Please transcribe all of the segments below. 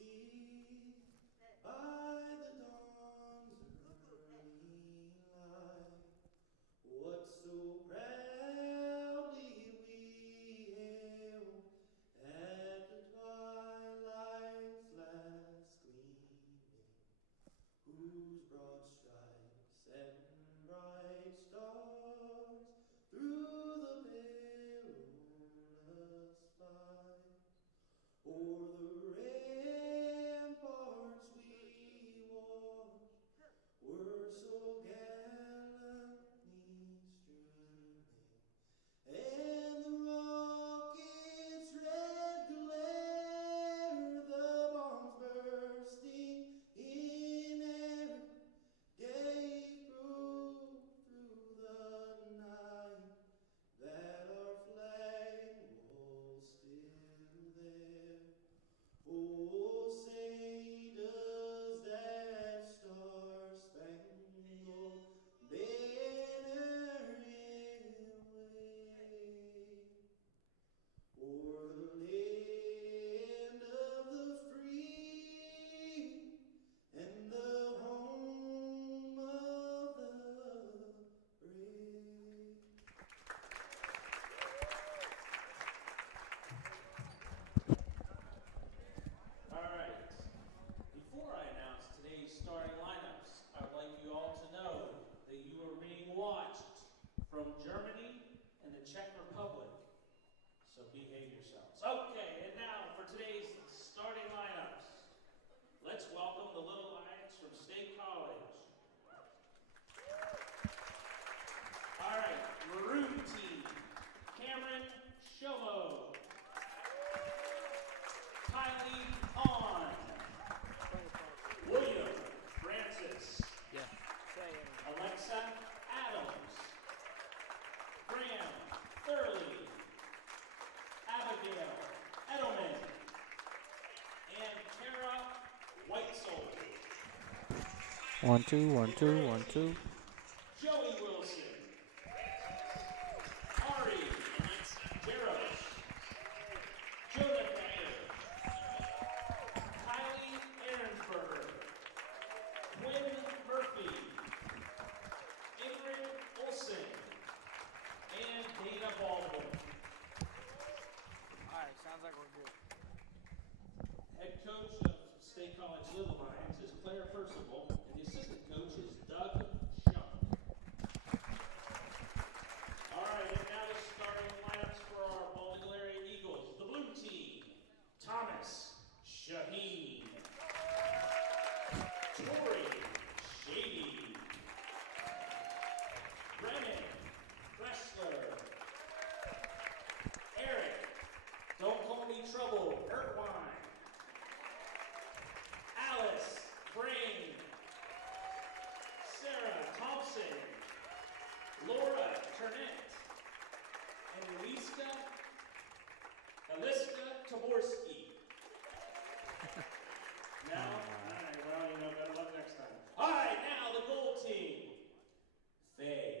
see by the dawn's early light what so proudly we hailed at the twilight's last gleaming, whose broad stripes and bright stars through the perilous fight o'er the ramparts we watched were so gallantly streaming, and the rocket's red glare, the bombs bursting in air, gave proof through the night that our flag was still there. Oh, say does that star-spangled banner yet wave o'er the land of the free and the home of the brave? All right. Before I announce today's starting lineups, I would like you all to know that you are being watched from Germany and the Czech Republic. So behave yourselves. Okay, and now for today's starting lineups. Let's welcome the Little Lions from State College. All right, Maroon Team, Cameron Shomo, Kylie On, William Francis, Alexa Adams, Graham Thurley, Abigail Edelman, and Kara Whitesoul. 1 2 1 2 1 2. Joey Wilson, Ari Jaros, Jonah Bayer, Kylie Ahrensberger, Quinn Murphy, Ingrid Olson, and Dana Baldwin. All right, sounds like we're good. Head coach of State College Little Lions is Claire Percival, and the assistant coach is Doug Shuck. All right, and now the starting lineups for our Baldwin Area Eagles. The blue team, Thomas Shaheen, Tori Shady, Brennan Dressler, Eric, don't call me trouble, Irvine, Alice Crane, Sarah Thompson, Laura Turnett, and Aliska Taborski. Now, all right, well, you know, better luck next time. All right, now the gold team. Faye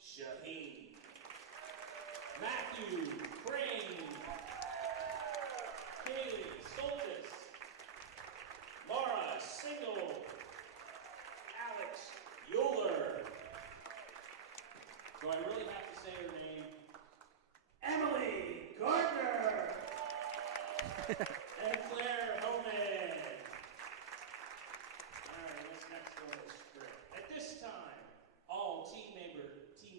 Shaheen, Matthew Crane, Kaylee Stoltis, Laura Single, Alex Euler. Do I really have to say her name? Emily Gardner! And Claire Homan. All right, this next one is script. At this time, all team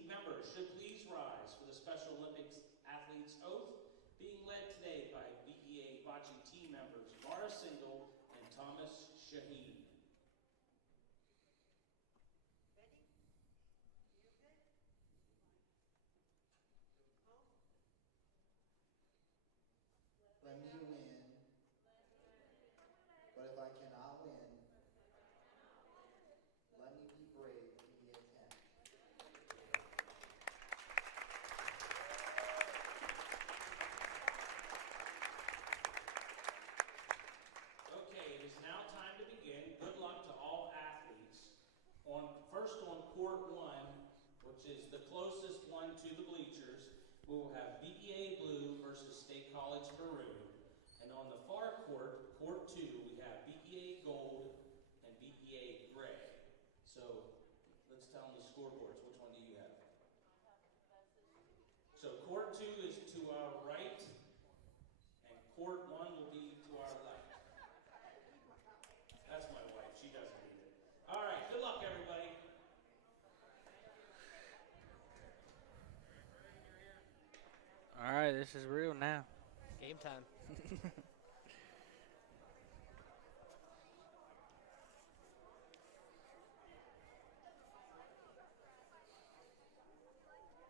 members should please rise for the Special Olympics Athletes Oath, being led today by BEA Bocce team members Mara Single and Thomas Shaheen. Ready? You good? Home? Let me win, but if I cannot win, let me be brave to be a 10. Okay, it is now time to begin scoreboards. Which one do you have? So court 2 is to our right, and court 1 will be to our left. That's my wife. She doesn't need it. All right. Good luck, everybody. All right, this is real now. Game time.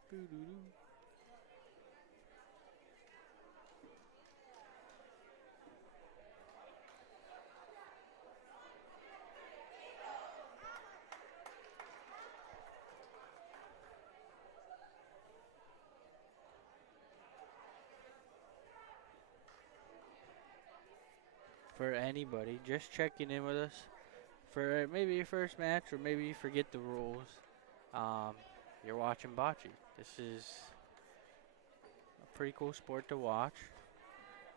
Doo-doo-doo. For anybody just checking in with us for maybe your first match or maybe you forget the rules, you're watching Bocce. This is a pretty cool sport to watch.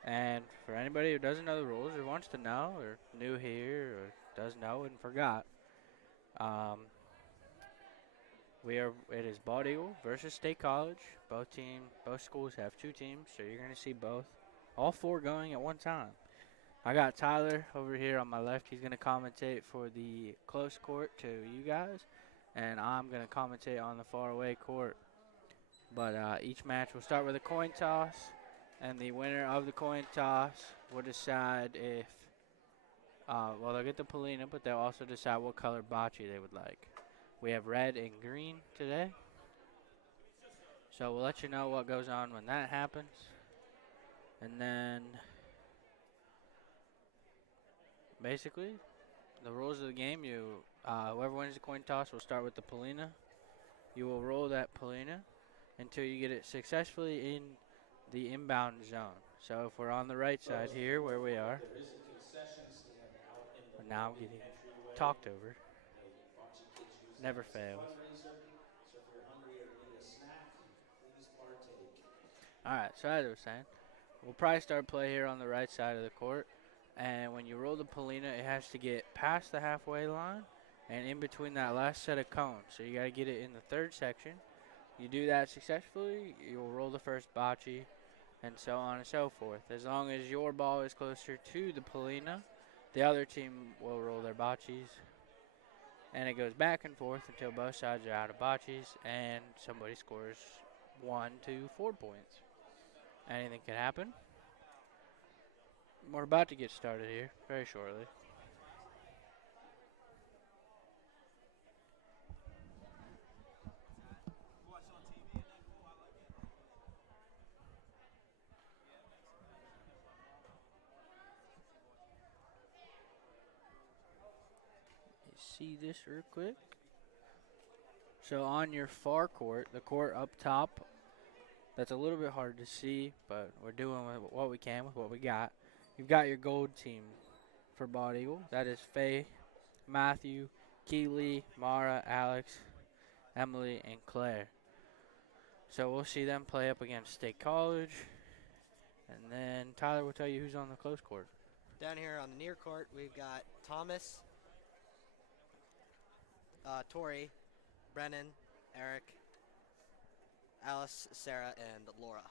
And for anybody who doesn't know the rules or wants to know or new here or does know and forgot, it is Bald Eagle versus State College. Both schools have 2 teams, so you're going to see all 4 going at one time. I got Tyler over here on my left. He's going to commentate for the close court to you guys, and I'm going to commentate on the far away court. But each match will start with a coin toss, and the winner of the coin toss will decide if, they'll get the Polina, but they'll also decide what color bocce they would like. We have red and green today, so we'll let you know what goes on when that happens. And then basically, the rules of the game, whoever wins the coin toss will start with the Polina. You will roll that Polina until you get it successfully in the inbound zone. So if we're on the right side here where we are, There is a concession stand out in the now I'm lobby getting entryway. talked over. Bocce kids use that Never as a fails. fundraiser. So if you're hungry or need a snack, please partake. All right, so as I was saying, we'll probably start play here on the right side of the court. And when you roll the Polina, it has to get past the halfway line and in between that last set of cones. So you got to get it in the third section. You do that successfully, you'll roll the first bocce, and so on and so forth. As long as your ball is closer to the Polina, the other team will roll their bocces. And it goes back and forth until both sides are out of bocces and somebody scores 1 to 4 points. Anything can happen. We're about to get started here very shortly. See this real quick. So on your far court, the court up top, that's a little bit hard to see, but we're doing what we can with what we got. You've got your gold team for Bald Eagle. That is Faye, Matthew, Keely, Mara, Alex, Emily, and Claire. So we'll see them play up against State College. And then Tyler will tell you who's on the close court. Down here on the near court, we've got Thomas, Tori, Brennan, Eric, Alice, Sarah, and Laura.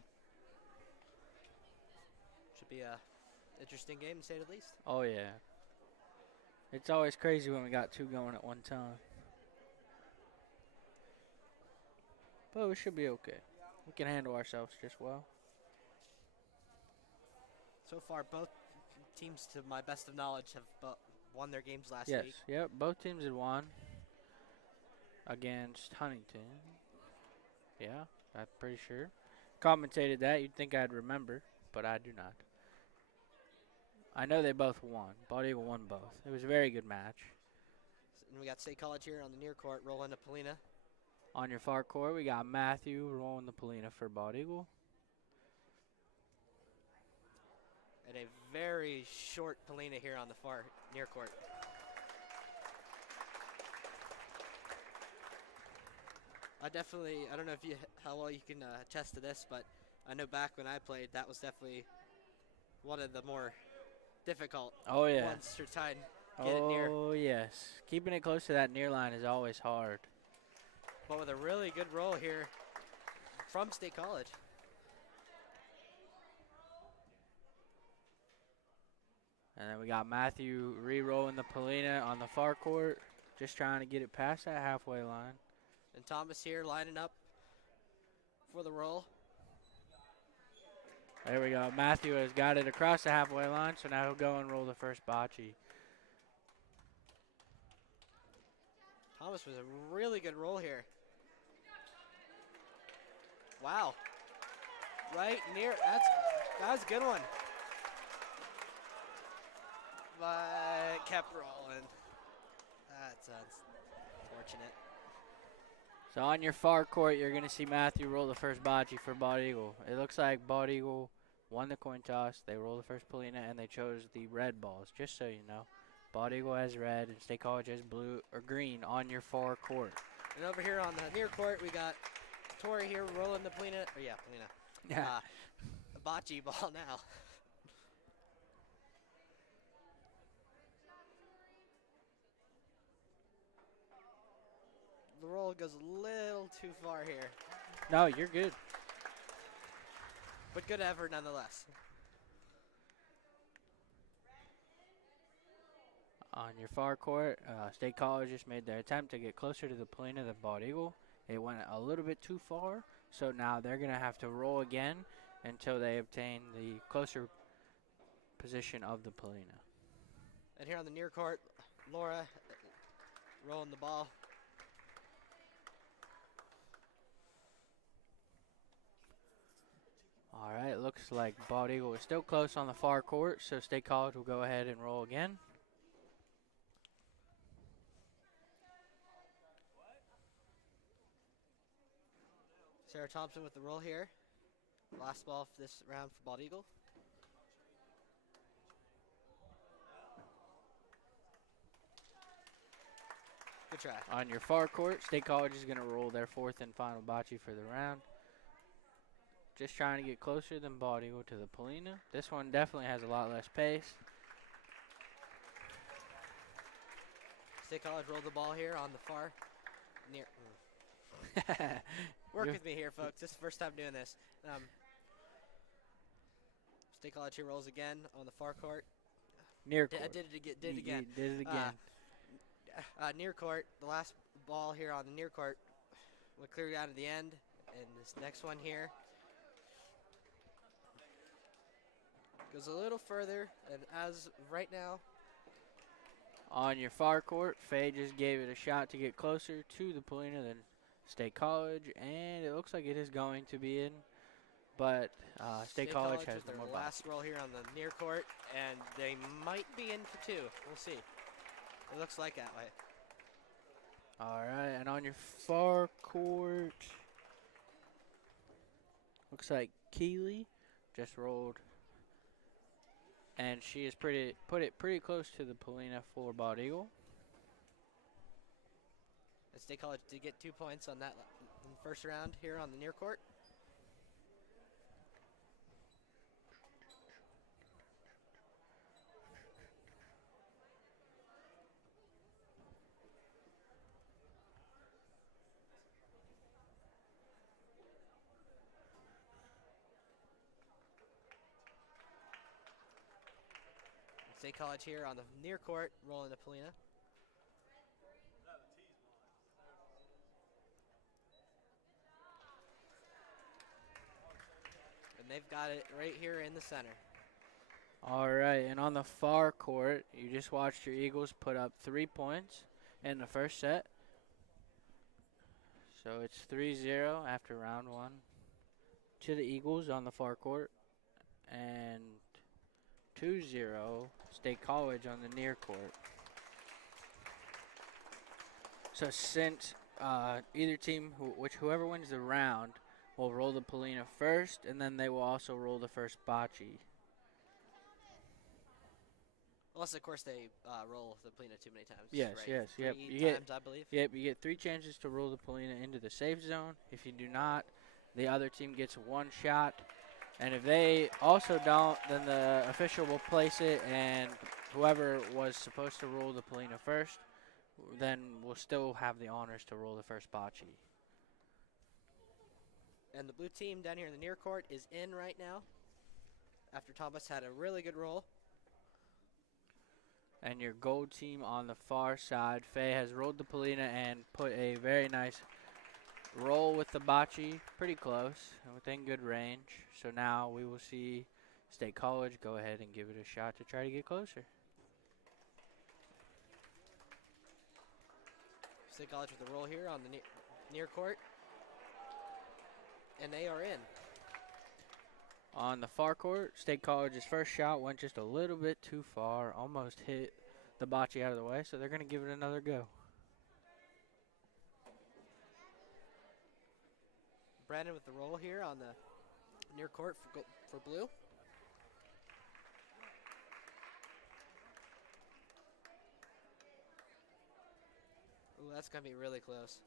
Should be a interesting game, to say the least. Oh, yeah. It's always crazy when we got 2 going at one time. But we should be okay. We can handle ourselves just well. So far, both teams, to my best of knowledge, have won their games last Yes, week. yep, both teams had won against Huntington. Yeah, I'm pretty sure. Commentated that. You'd think I'd remember, but I do not. I know they both won. Bald Eagle won both. It was a very good match. And we got State College here on the near court, rolling to Polina. On your far court, we got Matthew rolling the Polina for Bald Eagle. And a very short Polina here on the far near court. I don't know how well you can attest to this, but I know back when I played, that was definitely one of the more difficult ones to try and get it near. Oh, yes. Keeping it close to that near line is always hard. but with a really good roll here from State College. And then we got Matthew re-rolling the Polina on the far court, just trying to get it past that halfway line. And Thomas here lining up for the roll. There we go. Matthew has got it across the halfway line, so now he'll go and roll the first bocce. Thomas was a really good roll here. Wow. Right near, that was a good one. But kept rolling. That's unfortunate. So on your far court, you're going to see Matthew roll the first bocce for Bald Eagle. It looks like Bald Eagle won the coin toss. They rolled the first Polina, and they chose the red balls, just so you know. Bald Eagle has red, and State College has blue or green on your far court. And over here on the near court, we got Tori here rolling the Polina. Or yeah, Polina. Yeah. A bocce ball now. The roll goes a little too far here, No, you're good. but good effort nonetheless. On your far court, State College just made their attempt to get closer to the Polina than Bald Eagle. It went a little bit too far, so now they're going to have to roll again until they obtain the closer position of the Polina. And here on the near court, Laura rolling the ball. All right, looks like Bald Eagle is still close on the far court, so State College will go ahead and roll again. Sarah Thompson with the roll here. Last ball for this round for Bald Eagle. Good try. On your far court, State College is going to roll their fourth and final bocce for the round. Just trying to get closer than Bald Eagle to the Polina. This one definitely has a lot less pace. State College rolled the ball here on the far near. Work with me here, folks. This is the first time doing this. State College here rolls again on the far court. Near court. I did it again. You did it again. Near court, the last ball here on the near court went clear down to the end. And this next one here goes a little further. And as right now, On your far court, Faye just gave it a shot to get closer to the Polina than State College, and it looks like it is going to be in, but State College has with the their more last roll here on the near court, and they might be in for two. We'll see. It looks like that way. All right, and on your far court, looks like Keeley just rolled, and she has put it pretty close to the Polina for Bald Eagle. And State College did get 2 points on that in the first round here on the near court. State College here on the near court, rolling the Polina. And they've got it right here in the center. All right, and on the far court, you just watched your Eagles put up 3 points in the first set. So it's 3-0 after round one to the Eagles on the far court, and 2-0 State College on the near court. So since either team, whoever wins the round, will roll the Polina first, and then they will also roll the first bocce. Unless, of course, they roll the Polina too many times. Yes, right? yes, yep. Three times, I believe. Yep, you get 3 chances to roll the Polina into the safe zone. If you do not, the other team gets 1 shot. And if they also don't, then the official will place it, and whoever was supposed to roll the Polina first, then will still have the honors to roll the first bocce. And the blue team down here in the near court is in right now after Thomas had a really good roll. And your gold team on the far side, Faye has rolled the Polina and put a very nice roll with the bocce, pretty close and within good range. So now we will see State College go ahead and give it a shot to try to get closer. State College with a roll here on the near court. And they are in. On the far court, State College's first shot went just a little bit too far, almost hit the bocce out of the way, so they're going to give it another go. Brandon with the roll here on the near court for blue. Ooh, that's going to be really close.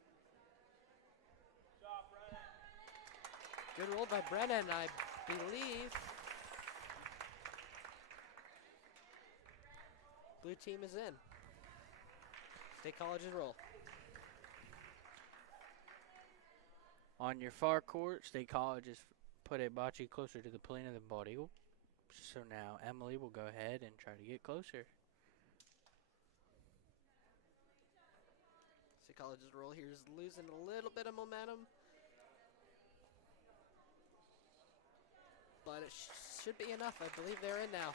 Good roll by Brennan, I believe. Blue team is in. State College's roll. On your far court, State College has put a bocce closer to the Polina than Bald Eagle. So now Emily will go ahead and try to get closer. State College's roll here is losing a little bit of momentum. But it should be enough. I believe they're in now.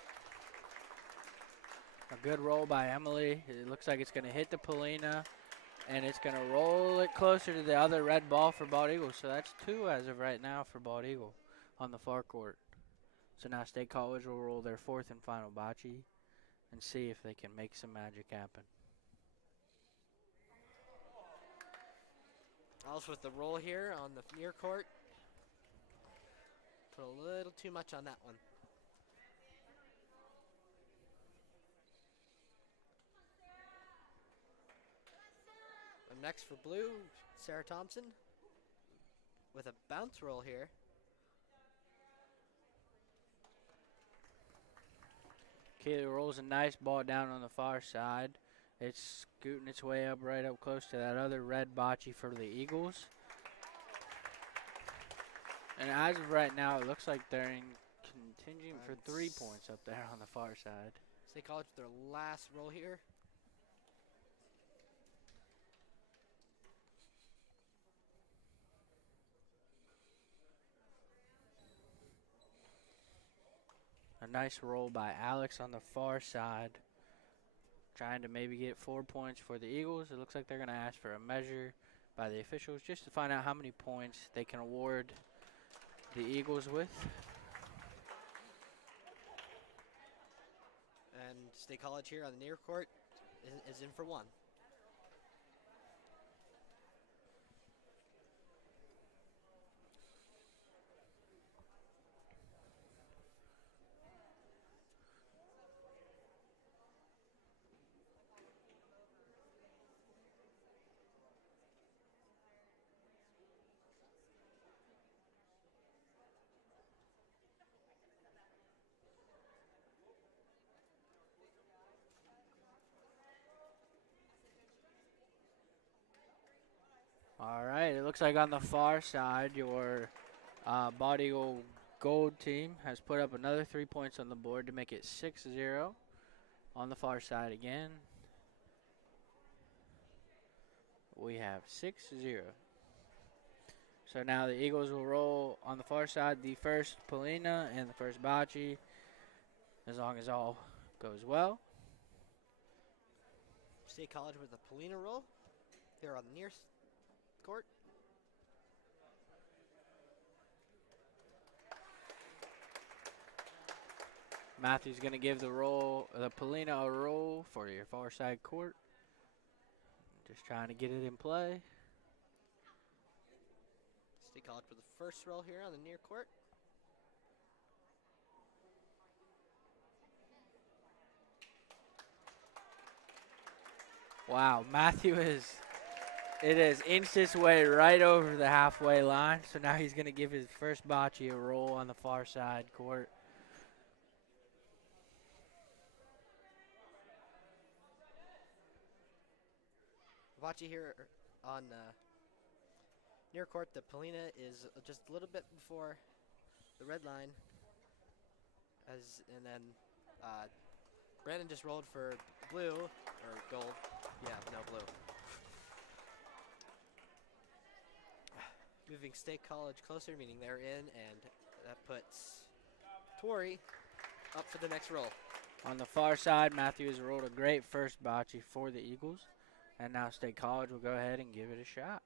A good roll by Emily. It looks like it's going to hit the Polina, and it's going to roll it closer to the other red ball for Bald Eagle. So that's 2 as of right now for Bald Eagle on the far court. So now State College will roll their 4th and final bocce and see if they can make some magic happen. Also with the roll here on the near court. Put a little too much on that one. And next for blue, Sarah Thompson with a bounce roll here. Kaylee rolls a nice ball down on the far side. It's scooting its way up right up close to that other red bocce for the Eagles. And as of right now, it looks like they're in contingent for 3 points up there on the far side. State College with their last roll here. A nice roll by Alex on the far side. Trying to maybe get 4 points for the Eagles. It looks like they're going to ask for a measure by the officials just to find out how many points they can award the Eagles with. And State College here on the near court is in for 1. All right, it looks like on the far side, your Bald Eagle Gold team has put up another 3 points on the board to make it 6-0 on the far side again. We have 6-0. So now the Eagles will roll on the far side the first Polina and the first bocce, as long as all goes well. State College with a Polina roll here on the near court. Matthew's going to give the Polina a roll for your far side court. Just trying to get it in play. State College with the first roll here on the near court. Wow, it has inched its way right over the halfway line. So now he's going to give his first bocce a roll on the far side court. Bocce here on Near court, the Polina is just a little bit before the red line. And then Brandon just rolled for blue, or gold. Yeah, no, blue. Moving State College closer, meaning they're in, and that puts Torrey up for the next roll. On the far side, Matthews rolled a great first bocce for the Eagles, and now State College will go ahead and give it a shot.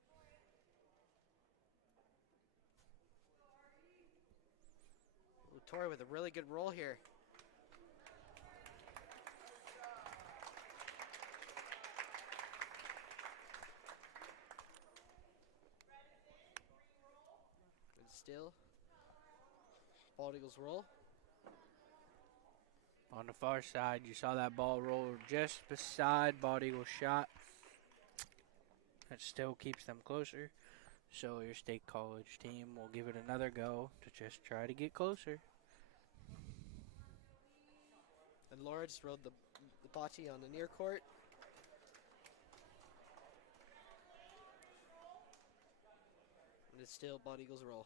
Ooh, Torrey with a really good roll here. Good steal. Bald Eagles roll. On the far side, you saw that ball roll just beside Bald Eagle's shot. That still keeps them closer. So your State College team will give it another go to just try to get closer. And Laura just rolled the bocce on the near court. And it's still Bald Eagles roll.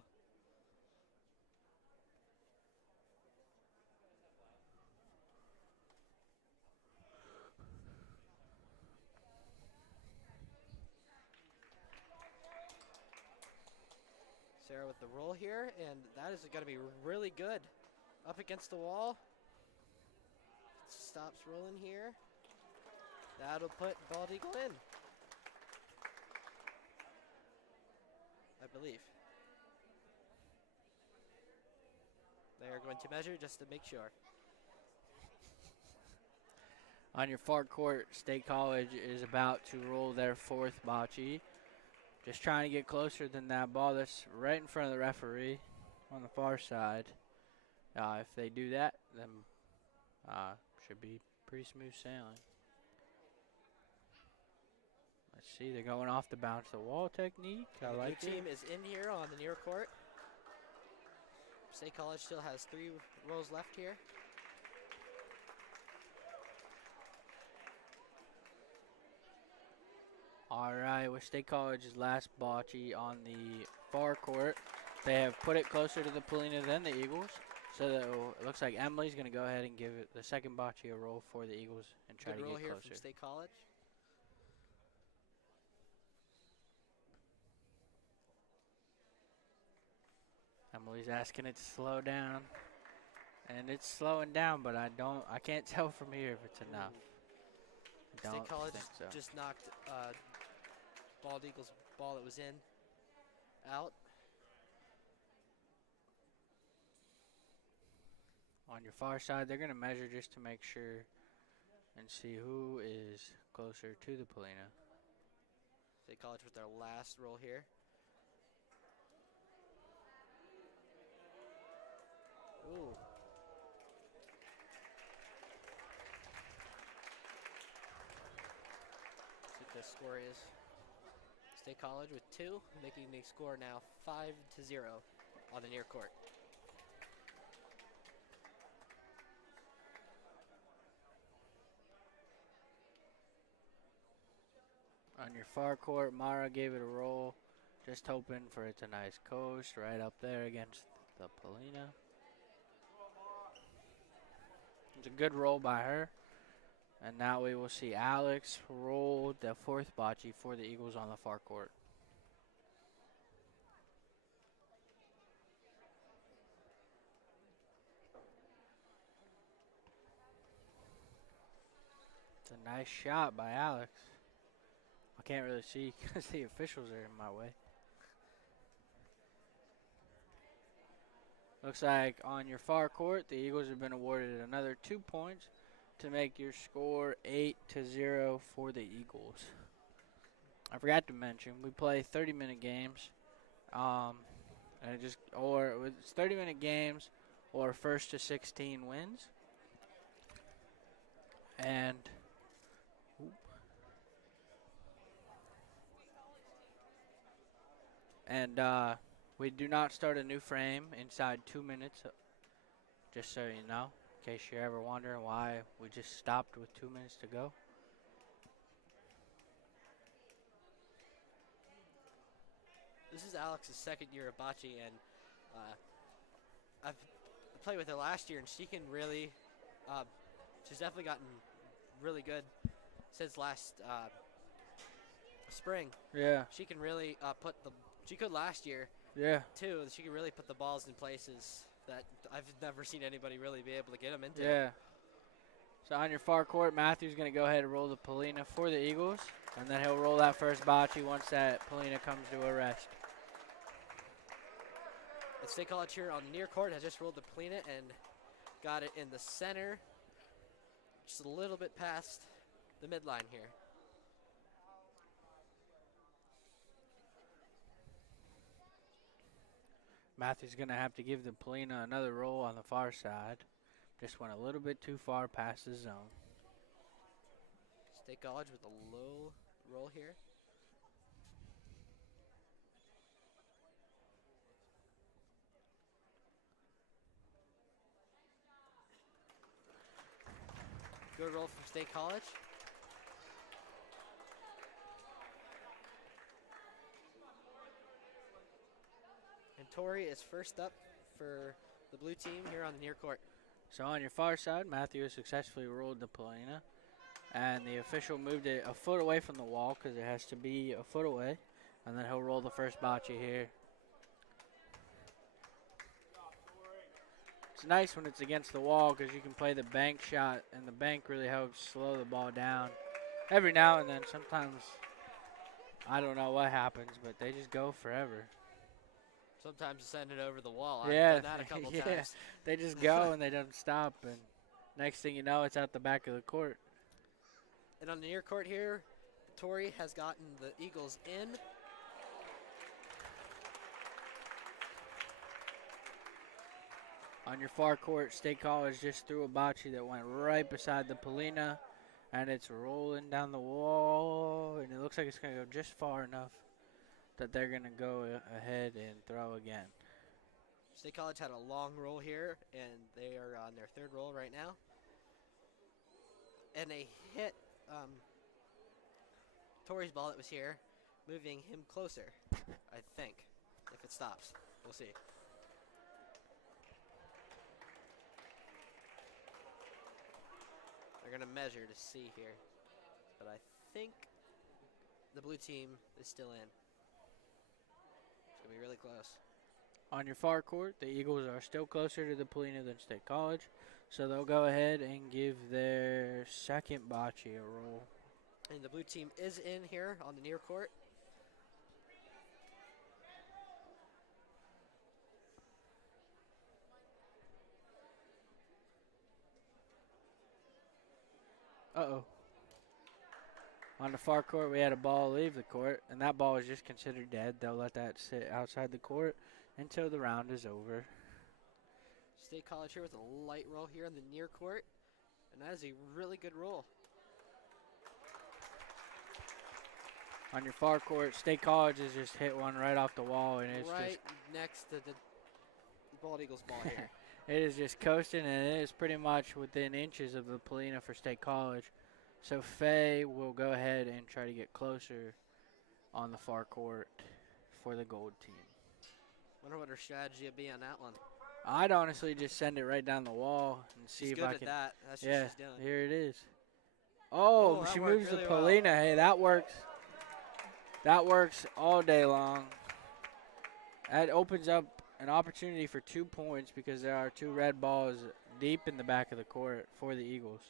Sarah with the roll here, and that is going to be really good. Up against the wall. Stops rolling here. That'll put Bald Eagle in, I believe. They are going to measure just to make sure. On your far court, State College is about to roll their fourth bocce. Just trying to get closer than that ball that's right in front of the referee on the far side. If they do that, then should be pretty smooth sailing. Let's see, they're going off the bounce the wall technique. I The like blue it. team is in here on the near court. State College still has 3 rolls left here. All right, with State College's last bocce on the far court, they have put it closer to the Polina than the Eagles. So that it looks like Emily's going to go ahead and give it the second bocce a roll for the Eagles and try Good to roll get here closer. from State College. Emily's asking it to slow down, and it's slowing down, but I can't tell from here if it's enough. I State don't College think so. just knocked Bald Eagles' ball that was in out. On your far side, they're going to measure just to make sure and see who is closer to the Polina. State College with their last roll here. Ooh. See what the score is. State College with 2, making the score now 5-0 on the near court. On your far court, Mara gave it a roll, just hoping for it to nice coast right up there against the Polina. It's a good roll by her. And now we will see Alex roll the fourth bocce for the Eagles on the far court. It's a nice shot by Alex. I can't really see because the officials are in my way. Looks like on your far court, the Eagles have been awarded another 2 points to make your score 8-0 for the Eagles. I forgot to mention, we play 30-minute games. And it's 30-minute games or first to 16 wins. And we do not start a new frame inside 2 minutes, just so you know, in case you're ever wondering why we just stopped with 2 minutes to go. This is Alex's second year of bocce, and I've played with her last year, and she can really, she's definitely gotten really good since last spring. Yeah. She can really she could last year. Yeah. Too. She can really put the balls in places that I've never seen anybody really be able to get them into. Yeah. So on your far court, Matthew's going to go ahead and roll the Polina for the Eagles, and then he'll roll that first bocce once that Polina comes to a rest. The State College here on the near court has just rolled the Polina and got it in the center, just a little bit past the midline here. Matthew's going to have to give the Polina another roll on the far side. Just went a little bit too far past the zone. State College with a low roll here. Good roll from State College. And Tori is first up for the blue team here on the near court. So on your far side, Matthew has successfully rolled the Polina, and the official moved it a foot away from the wall because it has to be a foot away, and then he'll roll the first bocce here. It's nice when it's against the wall because you can play the bank shot, and the bank really helps slow the ball down. Every now and then, sometimes, I don't know what happens, but they just go forever. Sometimes you send it over the wall. Yeah, I've done that a couple times. They just go and they don't stop, and next thing you know, it's at the back of the court. And on the near court here, Tori has gotten the Eagles in. On your far court, State College just threw a bocce that went right beside the Polina, and it's rolling down the wall, and it looks like it's going to go just far enough that they're going to go ahead and throw again. State College had a long roll here, and they are on their third roll right now. And they hit Tori's ball that was here, moving him closer, I think, if it stops. We'll see. They're going to measure to see here, but I think the blue team is still in. It's going to be really close. On your far court, the Eagles are still closer to the Polina than State College, so they'll go ahead and give their second bocce a roll. And the blue team is in here on the near court. Uh-oh. On the far court, we had a ball leave the court, and that ball is just considered dead. They'll let that sit outside the court until the round is over. State College here with a light roll here in the near court, and that is a really good roll. On your far court, State College has just hit one right off the wall, and it's right just next to the Bald Eagles ball here. it is just coasting, and it is pretty much within inches of the Polina for State College. So Faye will go ahead and try to get closer on the far court for the gold team. Wonder what her strategy would be on that one. I'd honestly just send it right down the wall and see She's if I good can. at that. That's Yeah, what she's doing. here it is. Oh, that she worked moves the really well. Polina. Hey, that works. That works all day long. That opens up an opportunity for 2 points because there are two red balls deep in the back of the court for the Eagles.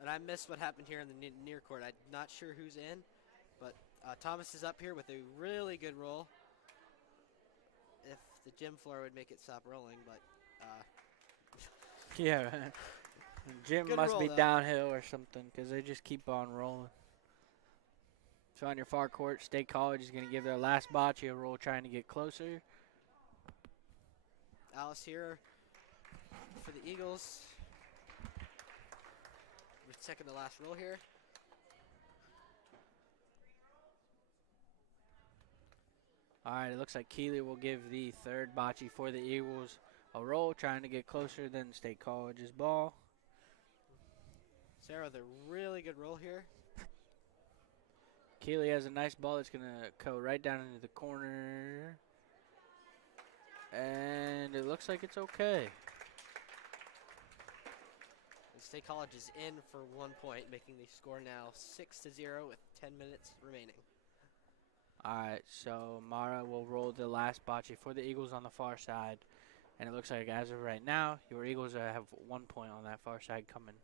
And I missed what happened here in the near court. I'm not sure who's in, but Thomas is up here with a really good roll. If the gym floor would make it stop rolling, but Yeah, Jim Good must roll, be though. downhill or something because they just keep on rolling. So on your far court, State College is going to give their last bocce a roll trying to get closer. Alice here for the Eagles. We're second to last roll here. All right, it looks like Keeley will give the third bocce for the Eagles a roll, trying to get closer than State College's ball. Sarah with a really good roll here. Keeley has a nice ball that's going to go right down into the corner. And it looks like it's okay. And State College is in for 1 point, making the score now 6-0 with 10 minutes remaining. All right, so Mara will roll the last bocce for the Eagles on the far side. And it looks like as of right now, your Eagles have 1 point on that far side coming.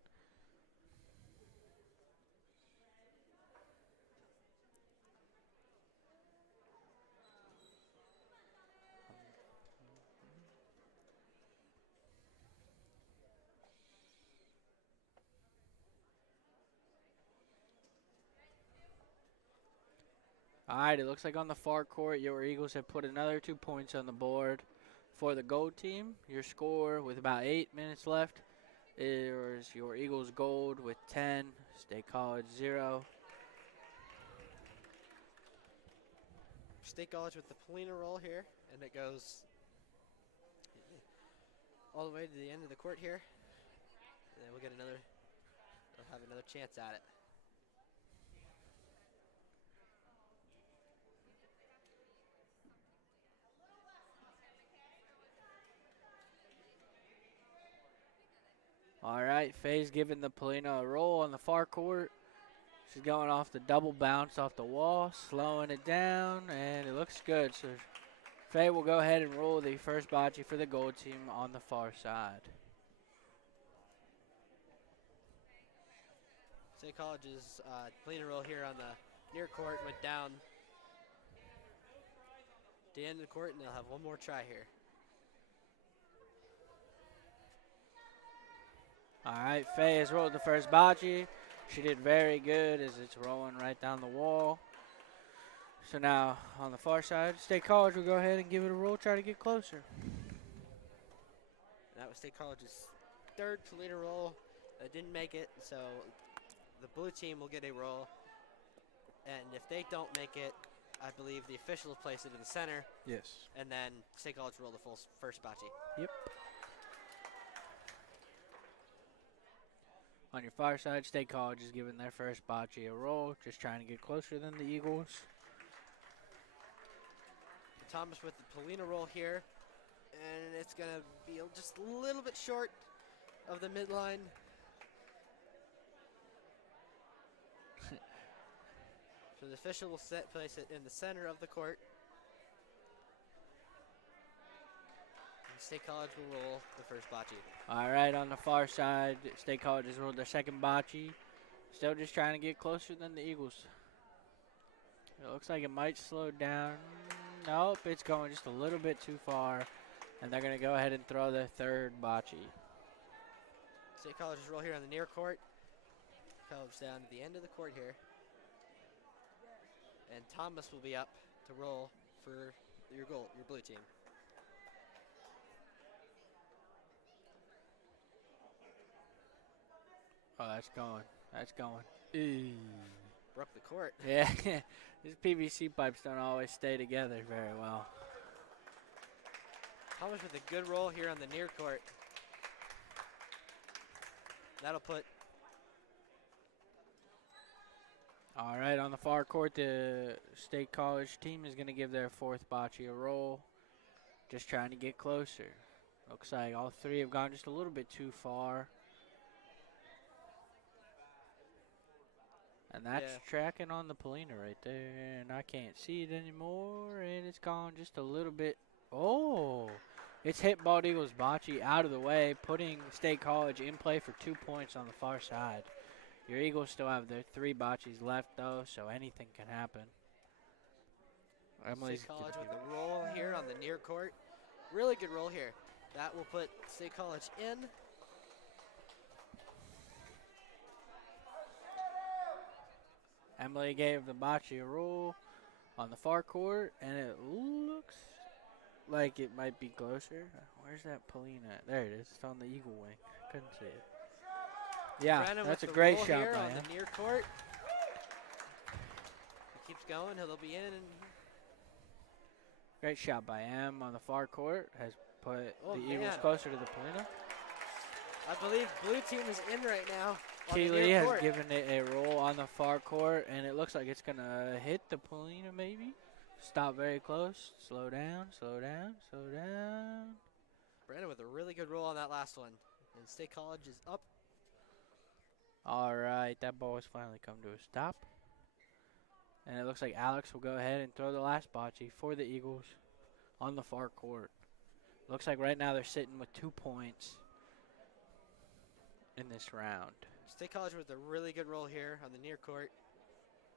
All right, it looks like on the far court, your Eagles have put another 2 points on the board. For the gold team, your score with about 8 minutes left is your Eagles gold with 10, State College 0. State College with the Polina roll here, and it goes all the way to the end of the court here. And then they'll have another chance at it. All right, Faye's giving the Polina a roll on the far court. She's going off the double bounce off the wall, slowing it down, and it looks good. So Faye will go ahead and roll the first bocce for the gold team on the far side. State College's Polina roll here on the near court went down to the end of the court, and they'll have one more try here. All right, Faye has rolled the first bocce. She did very good as it's rolling right down the wall. So now on the far side, State College will go ahead and give it a roll, try to get closer. That was State College's third Polina roll. That didn't make it, so the blue team will get a roll. And if they don't make it, I believe the officials place it in the center. Yes. And then State College will roll the full first bocce. Yep. On your far side, State College is giving their first bocce a roll, just trying to get closer than the Eagles. Thomas with the Polina roll here, and it's going to be just a little bit short of the midline. So the official will place it in the center of the court. And State College will roll the first bocce. All right, on the far side, State College has rolled their second bocce. Still just trying to get closer than the Eagles. It looks like it might slow down. Nope, it's going just a little bit too far. And they're going to go ahead and throw their third bocce. State College's roll here on the near court. Comes down to the end of the court here. And Thomas will be up to roll for your blue team. Oh, that's going. That's going. Ew. Broke the court. Yeah, these PVC pipes don't always stay together very well. Thomas with a good roll here on the near court. That'll put. All right, on the far court, the State College team is going to give their fourth bocce a roll. Just trying to get closer. Looks like all three have gone just a little bit too far. And that's tracking on the Polina right there. And I can't see it anymore. And it's gone just a little bit. Oh, it's hit Bald Eagles bocce out of the way, putting State College in play for 2 points on the far side. Your Eagles still have their 3 bocces left, though, so anything can happen. State College with a roll here on the near court. Really good roll here. That will put State College in. Emily gave the bocce a roll on the far court, and it looks like it might be closer. Where's that Polina at? There it is. It's on the Eagle wing. Couldn't see it. Yeah, Brennan that's a with the great roll shot here by on him. the near court. He keeps going. He'll be in. And Great shot by M on the far court. Has put Oh, the Eagles man. closer to the Polina. I believe blue team is in right now. on the Keeley near has court. given it a roll on the far court, and it looks like it's going to hit the Polina maybe. Stop very close. Slow down, slow down, slow down. Brandon with a really good roll on that last one. And State College is up. All right, that ball has finally come to a stop. And it looks like Alex will go ahead and throw the last bocce for the Eagles on the far court. Looks like right now they're sitting with 2 points in this round. State College with a really good roll here on the near court.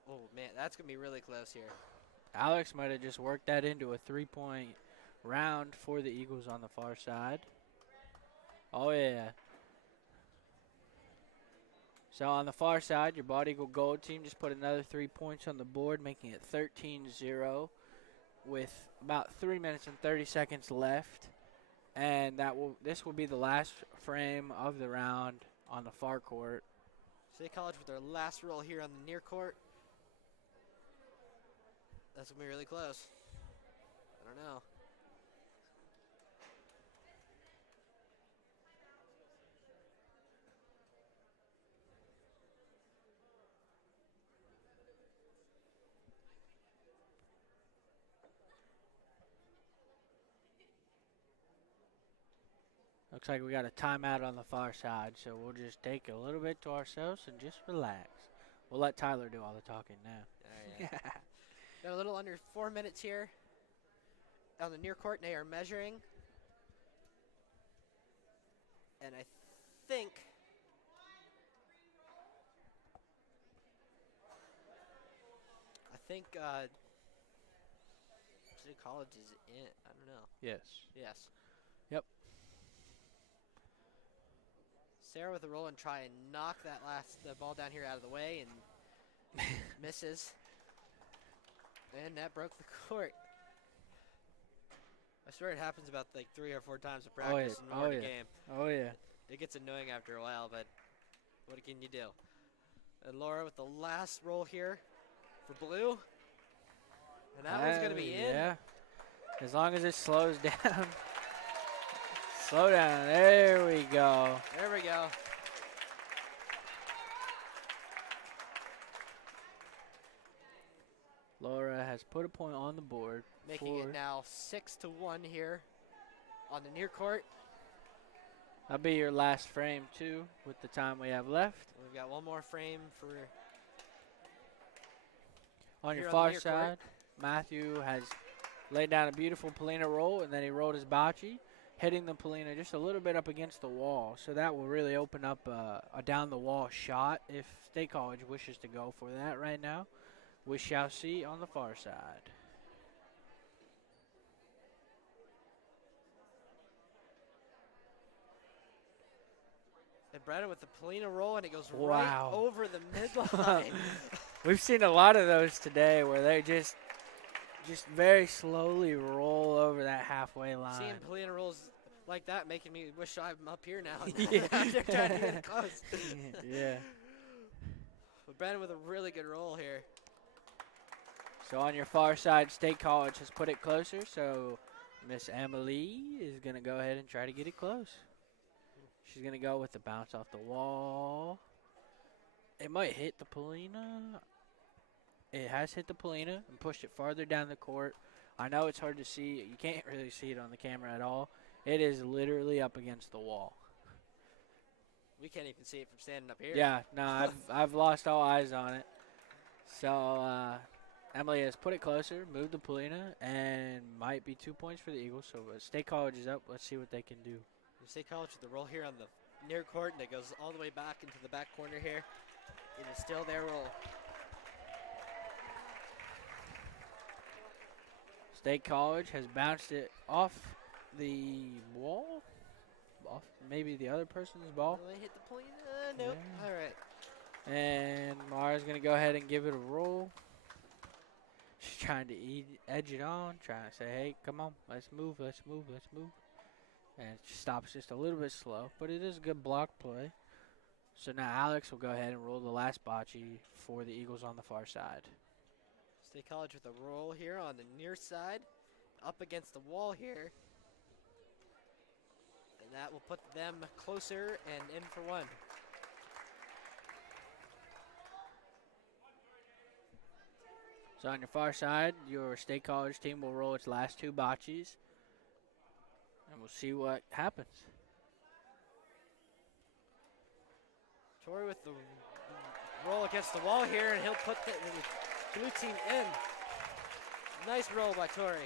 Oh, man, that's going to be really close here. Alex might have just worked that into a 3-point round for the Eagles on the far side. Oh, yeah. So on the far side, your Bald Eagle Gold team just put another 3 points on the board, making it 13-0 with about 3 minutes and 30 seconds left. And this will be the last frame of the round on the far court. State College with their last roll here on the near court. That's going to be really close. I don't know. Looks like we got a timeout on the far side, so we'll just take a little bit to ourselves and just relax. We'll let Tyler do all the talking now. Yeah. Got a little under 4 minutes here on the near court, and they are measuring. And I think State College is in. I don't know. Yes. Yes. Yep. Sarah with a roll and try and knock the ball down here out of the way, and misses. And that broke the court. I swear it happens about like 3 or 4 times a practice in one game. Oh, yeah. It gets annoying after a while, but what can you do? And Laura with the last roll here for blue. And that one's going to be in. Yeah. As long as it slows down. Slow down. There we go. There we go. Laura has put a point on the board. Making it now 6-1 here on the near court. That'll be your last frame, too, with the time we have left. We've got one more frame for On your here on the far near side, court. Matthew has laid down a beautiful Polina roll, and then he rolled his bocce, hitting the Polina just a little bit up against the wall. So that will really open up a down-the-wall shot if State College wishes to go for that right now. We shall see on the far side. And Brandon with the Polina roll, and it goes Wow. right over the midline. We've seen a lot of those today where they just very slowly roll over that halfway line. Seeing Polina rolls like that making me wish I'm up here now. Yeah. They're trying to get it close. Yeah. But Brandon with a really good roll here. So on your far side, State College has put it closer, so Miss Emily is going to go ahead and try to get it close. She's going to go with the bounce off the wall. It might hit the Polina. It has hit the Polina and pushed it farther down the court. I know it's hard to see. You can't really see it on the camera at all. It is literally up against the wall. We can't even see it from standing up here. Yeah, no, I've lost all eyes on it. So Emily has put it closer, moved the Polina, and might be 2 points for the Eagles. So State College is up. Let's see what they can do. State College with the roll here on the near court, and it goes all the way back into the back corner here. It is still their roll. State College has bounced it off the wall, off maybe the other person's ball. Really hit the Polina? Nope. Yeah. All right. And Mara's going to go ahead and give it a roll. She's trying to edge it on, trying to say, hey, come on, let's move, let's move, let's move. And it stops just a little bit slow, but it is a good block play. So now Alex will go ahead and roll the last bocce for the Eagles on the far side. State College with a roll here on the near side, up against the wall here. And that will put them closer and in for one. So on your far side, your State College team will roll its last 2 bocces, and we'll see what happens. Torrey with the roll against the wall here, and he'll put the blue team in. Nice roll by Torrey.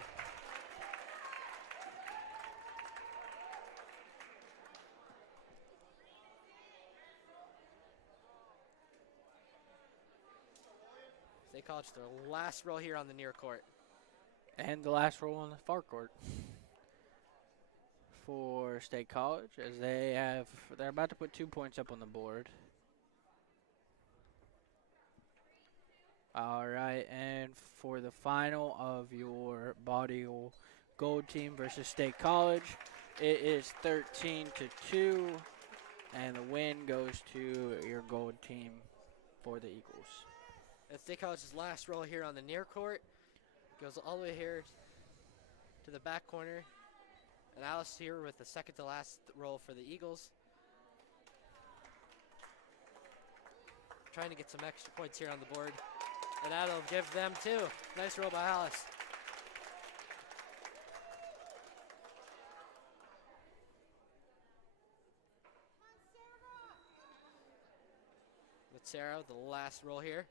State College, their last roll here on the near court. And the last roll on the far court for State College, as they're about to put 2 points up on the board. All right, and for the final of your Body Gold team versus State College, it is 13-2, and the win goes to your gold team for the Eagles. And State College's last roll here on the near court goes all the way here to the back corner. And Alice here with the second to last roll for the Eagles. Trying to get some extra points here on the board. And that'll give them 2. Nice roll by Alice. With Sarah, the last roll here.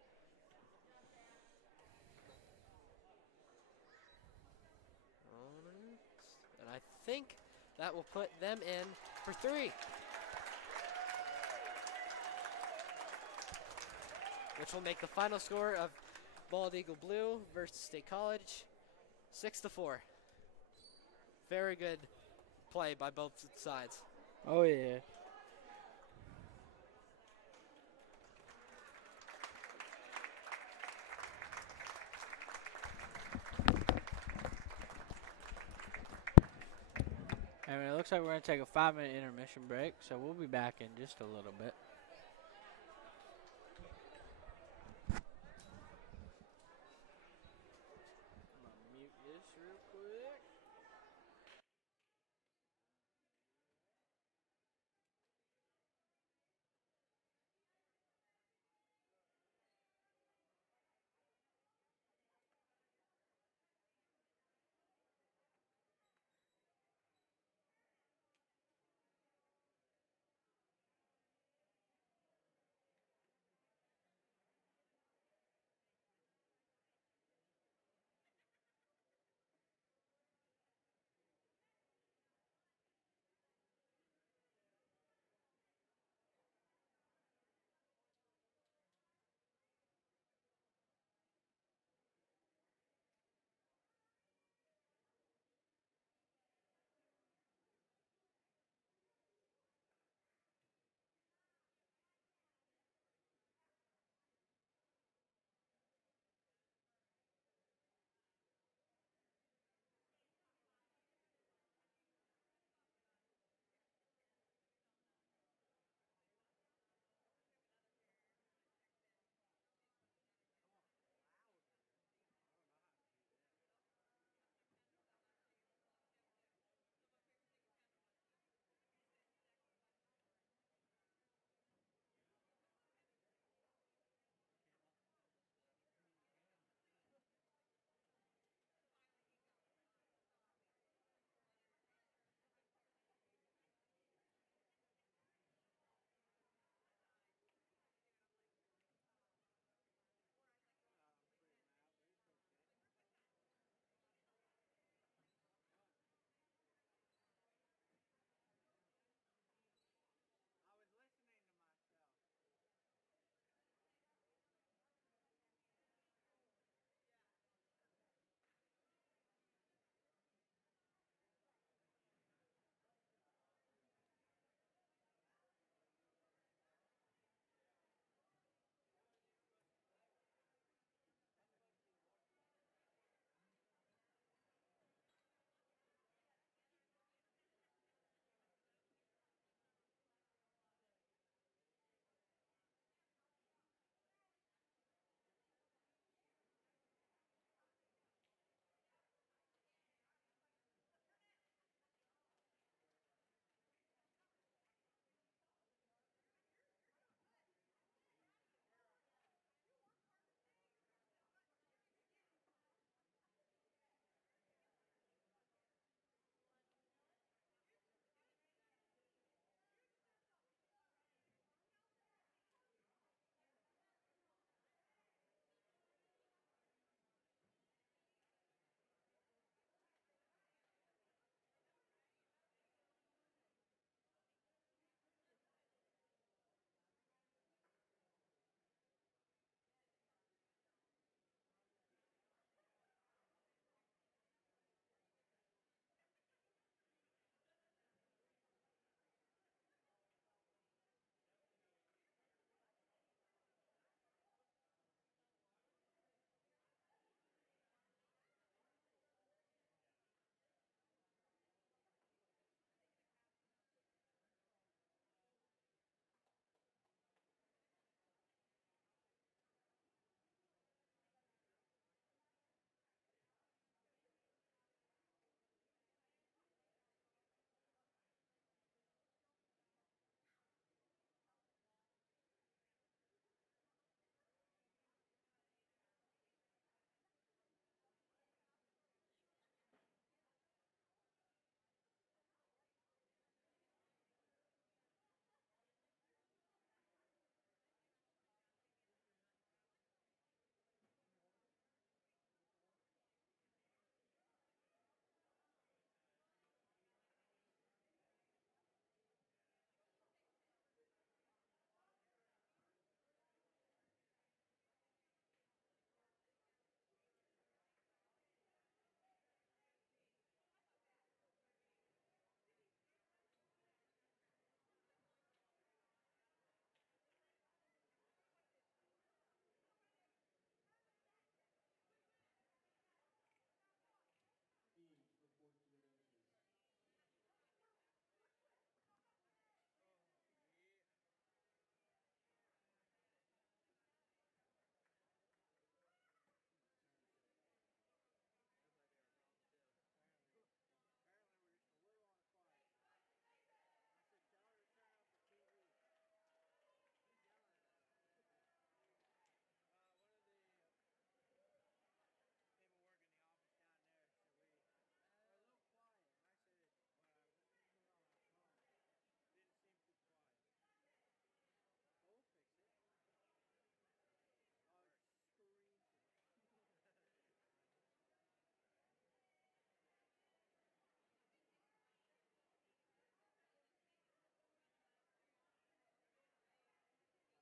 And I think that will put them in for 3. Which will make the final score of Bald Eagle Blue versus State College 6-4. Very good play by both sides. Oh, yeah. I mean, it looks like we're going to take a 5-minute intermission break, so we'll be back in just a little bit. I'm going to mute this real quick.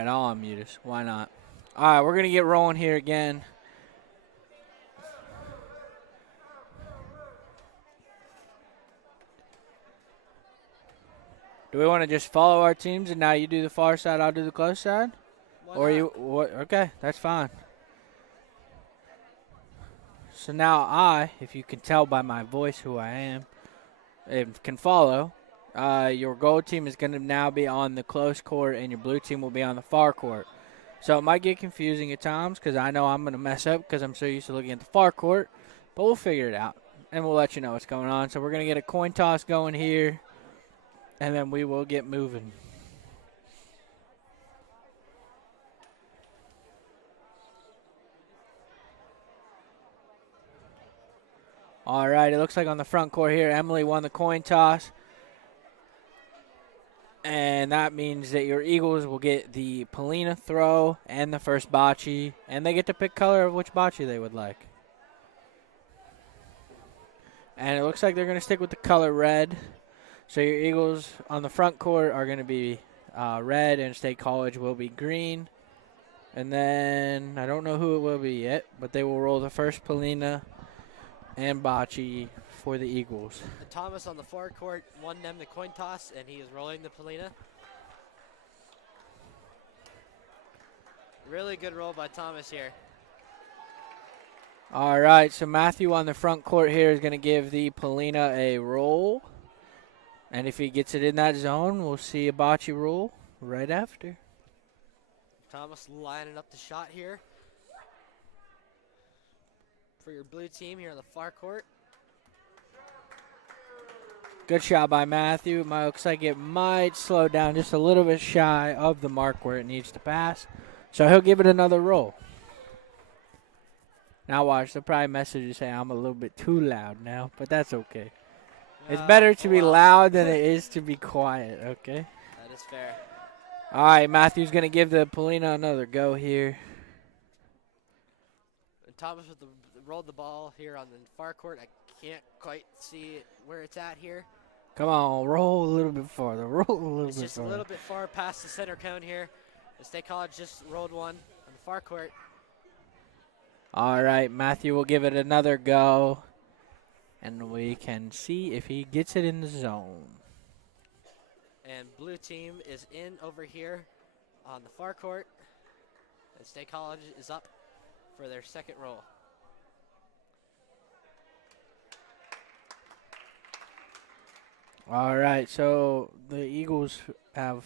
And I'll unmute us. Why not? All right, we're going to get rolling here again. Do we want to just follow our teams and now you do the far side, I'll do the close side? Why Or not? you what? Okay, that's fine. So now I, if you can tell by my voice who I am, and can follow, your gold team is going to now be on the close court and your blue team will be on the far court. So it might get confusing at times because I know I'm going to mess up because I'm so used to looking at the far court, but we'll figure it out and we'll let you know what's going on. So we're going to get a coin toss going here, and then we will get moving. All right, it looks like on the front court here, Emily won the coin toss. And that means that your Eagles will get the Polina throw and the first bocce, and they get to pick color of which bocce they would like. And it looks like they're going to stick with the color red. So your Eagles on the front court are going to be red, and State College will be green. And then I don't know who it will be yet, but they will roll the first Polina and bocce for the Eagles. And Thomas on the far court won them the coin toss, and he is rolling the Polina. Really good roll by Thomas here. All right, so Matthew on the front court here is going to give the Polina a roll. And if he gets it in that zone, we'll see a bocce roll right after. Thomas lining up the shot here for your blue team here on the far court. Good shot by Matthew. It looks like it might slow down just a little bit shy of the mark where it needs to pass. So he'll give it another roll. Now watch, they'll probably message you saying I'm a little bit too loud now, but that's okay. It's better to be loud than it is to be quiet, okay? That is fair. All right, Matthew's going to give the Polina another go here. And Thomas with rolled the ball here on the far court. I can't quite see where it's at here. Come on, roll a little bit farther. Roll a little It's bit just farther. a little bit far past the center cone here. The State College just rolled one on the far court. All right, Matthew will give it another go, and we can see if he gets it in the zone. And blue team is in over here on the far court. And State College is up for their second roll. All right, so the Eagles have,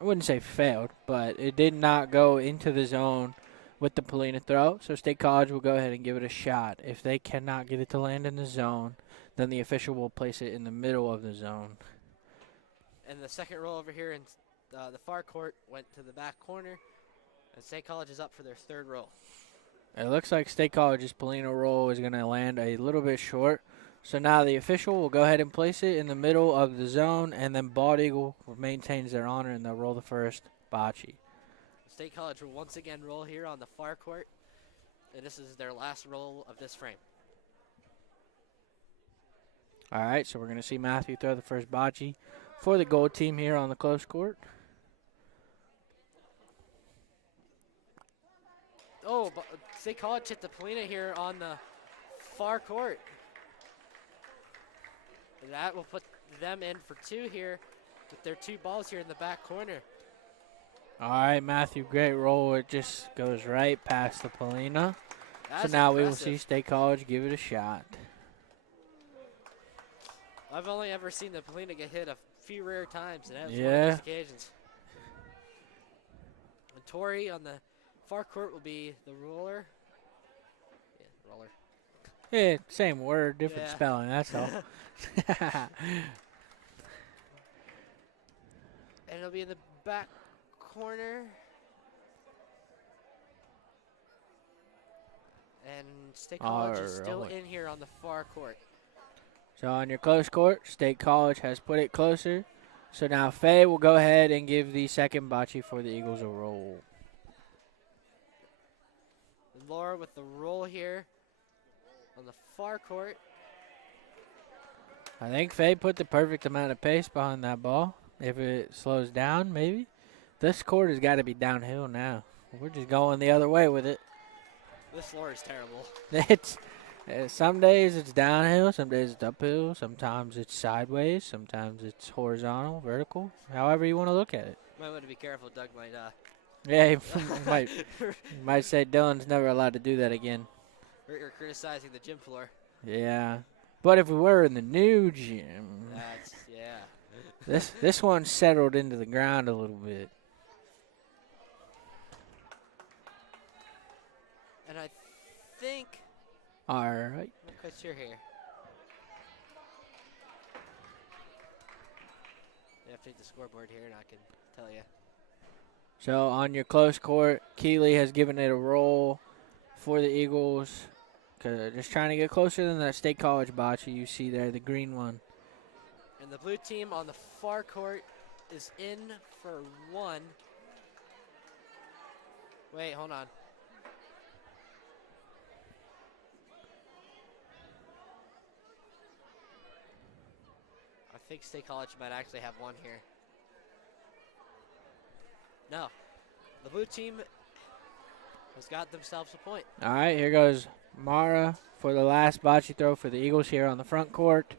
I wouldn't say failed, but it did not go into the zone with the Polina throw. So State College will go ahead and give it a shot. If they cannot get it to land in the zone, then the official will place it in the middle of the zone. And the second roll over here in the far court went to the back corner. And State College is up for their third roll. It looks like State College's Polina roll is going to land a little bit short. So now the official will go ahead and place it in the middle of the zone, and then Bald Eagle maintains their honor, and they'll roll the first bocce. State College will once again roll here on the far court. And this is their last roll of this frame. All right, so we're going to see Matthew throw the first bocce for the gold team here on the close court. Oh, but State College hit the Polina here on the far court. And that will put them in for two here with their two balls here in the back corner. All right, Matthew, great roll. It just goes right past the Polina. That's so now we will impressive. see State College give it a shot. I've only ever seen the Polina get hit a few rare times, and that was one Yeah. of those occasions. And Tori on the far court will be the roller. Yeah, roller. Yeah, same word, different Yeah. spelling, that's all. And it'll be in the back corner. And State College is still Alright. in here on the far court. So on your close court, State College has put it closer. So now Faye will go ahead and give the second bocce for the Eagles a roll. And Laura with the roll here on the far court. I think Faye put the perfect amount of pace behind that ball. If it slows down, maybe. This court has got to be downhill now. We're just going the other way with it. This floor is terrible. It's some days it's downhill, some days it's uphill, sometimes it's sideways, sometimes it's horizontal, vertical, however you want to look at it. Might want to be careful. Doug might. Yeah, you might say Dylan's never allowed to do that again. You're criticizing the gym floor. Yeah, but if we were in the new gym, That's yeah. this one settled into the ground a little bit. And I think All right. I'm not quite sure here. You have to take the scoreboard here, and I can tell you. So on your close court, Keeley has given it a roll for the Eagles. Just trying to get closer than that State College bocce you see there, the green one. And the blue team on the far court is in for one. Wait, hold on. I think State College might actually have one here. No. The blue team has got themselves a point. All right, here goes Mara for the last bocce throw for the Eagles here on the front court.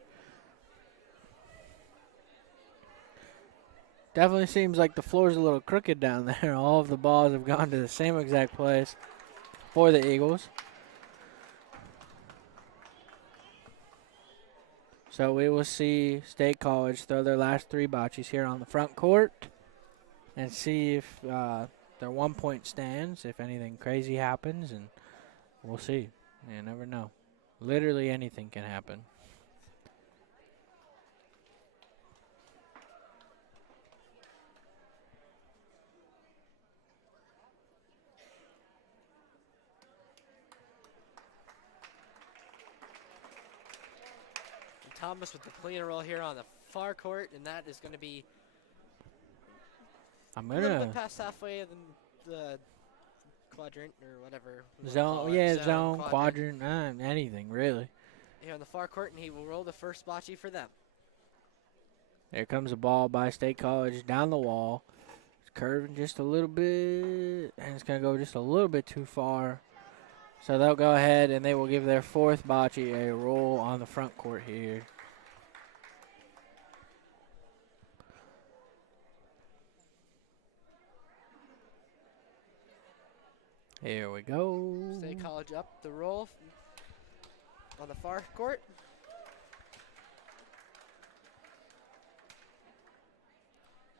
Definitely seems like the floor's a little crooked down there. All of the balls have gone to the same exact place for the Eagles. So we will see State College throw their last three bocces here on the front court and see if their 1 point stands, if anything crazy happens, and we'll see. You never know. Literally anything can happen. And Thomas with the clean roll here on the far court, and that is going to be I'm a little gonna bit past halfway of the quadrant or whatever. we wanna zone, call it. yeah, zone, quadrant, anything really. Here on the far court, and he will roll the first bocce for them. There comes a ball by State College down the wall. It's curving just a little bit, and it's going to go just a little bit too far. So they'll go ahead, and they will give their fourth bocce a roll on the front court here. Here we go. State College up the roll on the far court.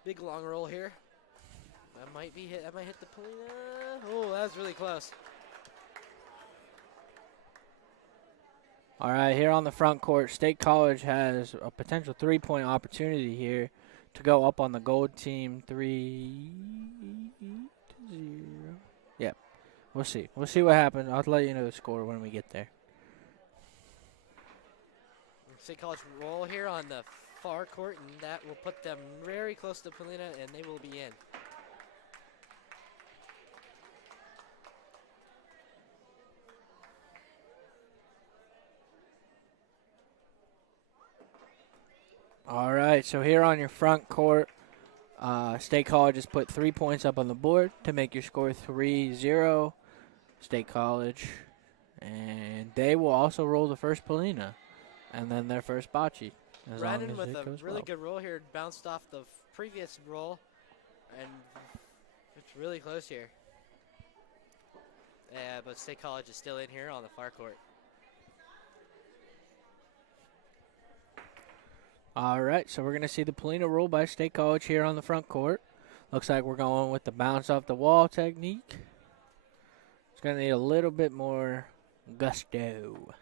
Big long roll here. That might be hit. That might hit the Polina. Oh, that was really close. All right, here on the front court, State College has a potential 3-point opportunity here to go up on the gold team 3-0. Yep. We'll see. We'll see what happens. I'll let you know the score when we get there. State College roll here on the far court, and that will put them very close to Polina, and they will be in. All right, so here on your front court, State College has put 3 points up on the board to make your score 3-0. State College. And they will also roll the first Polina and then their first bocce. Brandon with a really good roll here, bounced off the previous roll, and it's really close here. Yeah, but State College is still in here on the far court. All right, so we're going to see the Polina roll by State College here on the front court. Looks like we're going with the bounce off the wall technique. It's going to need a little bit more gusto.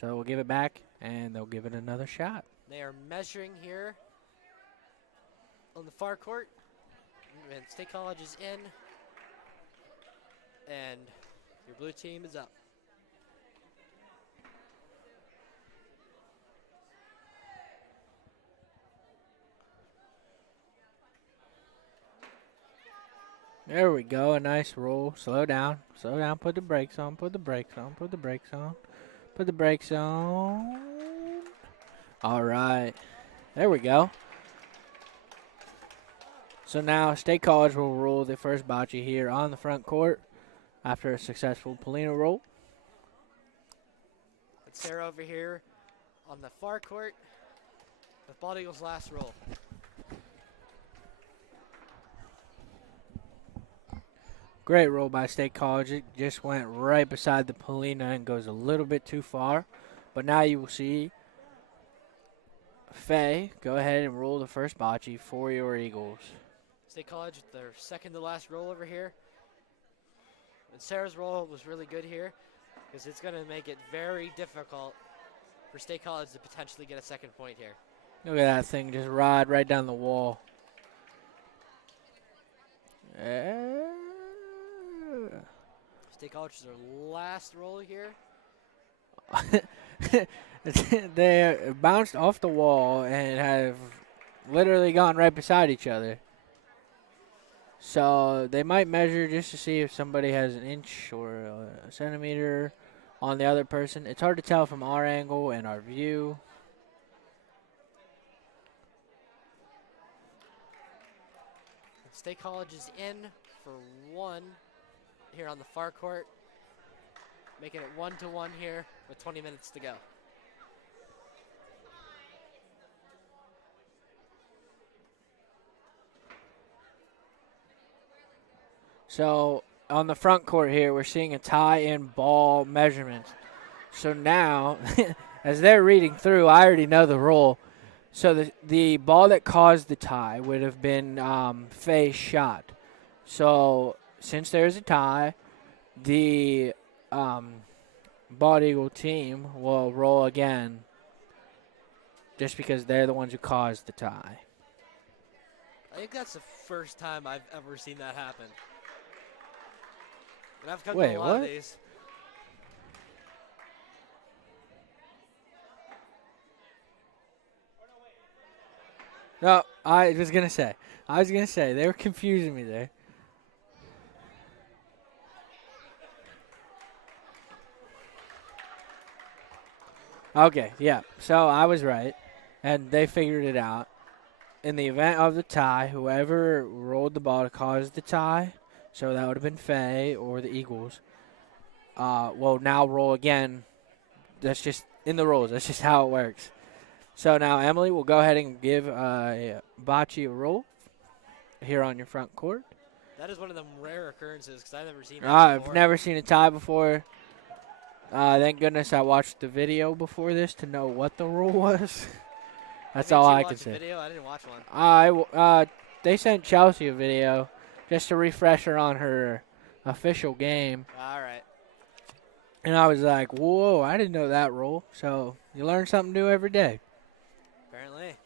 So we'll give it back, and they'll give it another shot. They are measuring here on the far court, and State College is in, and your blue team is up. There we go, a nice roll. Slow down, put the brakes on, put the brakes on. All right, there we go. So now State College will roll the first bocce here on the front court after a successful Polino roll. And Sarah over here on the far court with Bald Eagles' last roll. Great roll by State College. It just went right beside the Polina and goes a little bit too far. But now you will see Faye go ahead and roll the first bocce for your Eagles. State College with their second to last roll over here. And Sarah's roll was really good here because it's going to make it very difficult for State College to potentially get a second point here. Look at that thing just ride right down the wall. State College is their last roll here. They bounced off the wall and have literally gone right beside each other. So they might measure just to see if somebody has an inch or a centimeter on the other person. It's hard to tell from our angle and our view. State College is in for one here on the far court, making it 1-1 here with 20 minutes to go. So on the front court here, we're seeing a tie in ball measurements. So now, as they're reading through, I already know the rule. So the ball that caused the tie would have been Faye's shot. So since there's a tie, the Bald Eagle team will roll again just because they're the ones who caused the tie. I think that's the first time I've ever seen that happen. And I've come Wait, to a lot of what? these. No, I was going to say, they were confusing me there. Okay, yeah, so I was right, and they figured it out. In the event of the tie, whoever rolled the ball to cause the tie, so that would have been Faye or the Eagles, will now roll again. That's just in the rules. That's just how it works. So now Emily will go ahead and give Bocce a roll here on your front court. That is one of them rare occurrences because I've never seen that I've before. never seen a tie before. Thank goodness I watched the video before this to know what the rule was. That's all I can say. Video? I didn't watch one. They sent Chelsea a video just to refresh her on her official game. All right. And I was like, whoa, I didn't know that rule. So you learn something new every day. Apparently.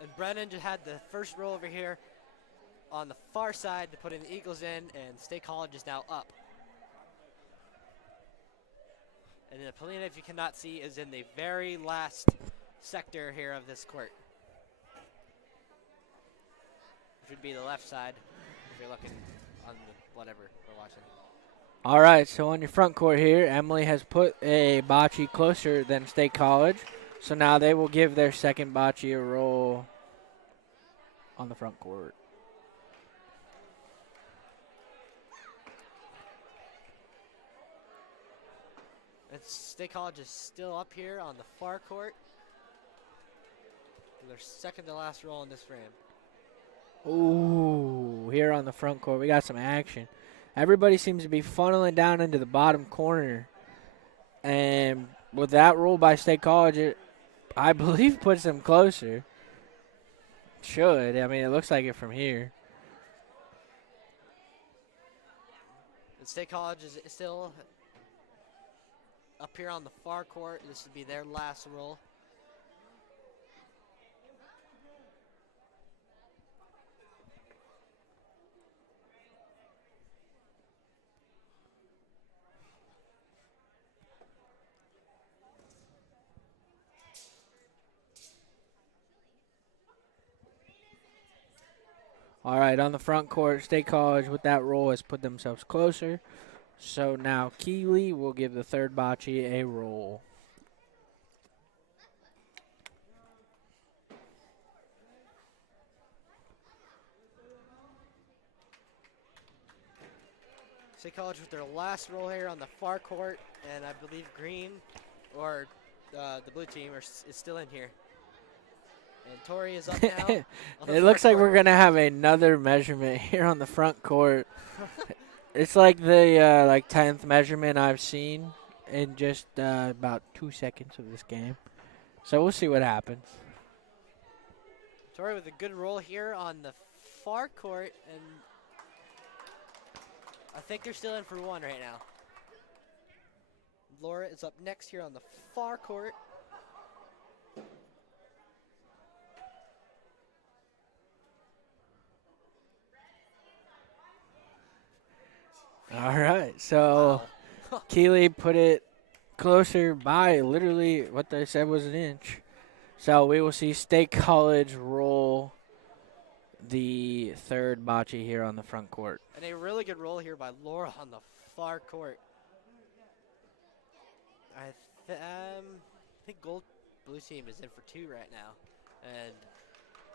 And Brennan just had the first roll over here on the far side to put in the Eagles in, and State College is now up. And then the Polina, if you cannot see, is in the very last sector here of this court. Which would be the left side if you're looking on the whatever we're watching. All right, so on your front court here, Emily has put a bocce closer than State College. So now they will give their second bocce a roll on the front court. And State College is still up here on the far court. Their second to last roll in this frame. Ooh, here on the front court, we got some action. Everybody seems to be funneling down into the bottom corner. And with that roll by State College, it, I believe, puts them closer. Should. I mean, it looks like it from here. And State College is still up here on the far court. This would be their last roll. All right, on the front court, State College with that roll has put themselves closer. So now Keeley will give the third bocce a roll. State College with their last roll here on the far court, and I believe green or the blue team is still in here. And Tori is up now. on the It far looks like court. we're going to have another measurement here on the front court. It's like the 10th measurement I've seen in just about 2 seconds of this game. So we'll see what happens. Tori with a good roll here on the far court, and I think they're still in for one right now. Laura is up next here on the far court. All right, so Wow. Keeley put it closer by literally what they said was an inch. So we will see State College roll the third bocce here on the front court. And a really good roll here by Laura on the far court. I think blue team is in for two right now. And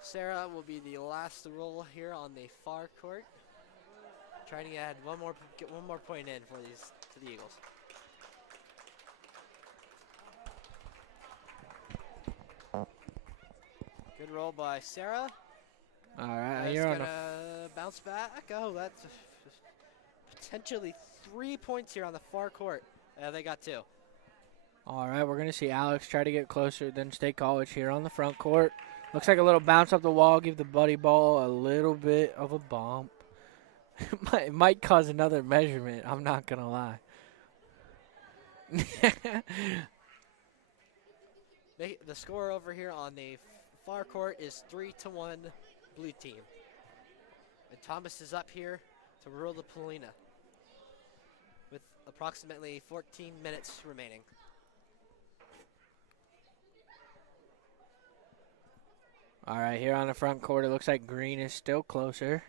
Sarah will be the last to roll here on the far court. Trying to get one more point in for the Eagles. Good roll by Sarah. All right, That's you're on gonna bounce back. Oh, that's potentially 3 points here on the far court. They got two. All right, we're going to see Alex try to get closer than State College here on the front court. Looks like a little bounce up the wall, give the buddy ball a little bit of a bump. It might cause another measurement, I'm not going to lie. The score over here on the far court is 3-1 blue team. And Thomas is up here to roll the Polina with approximately 14 minutes remaining. All right, here on the front court, it looks like green is still closer.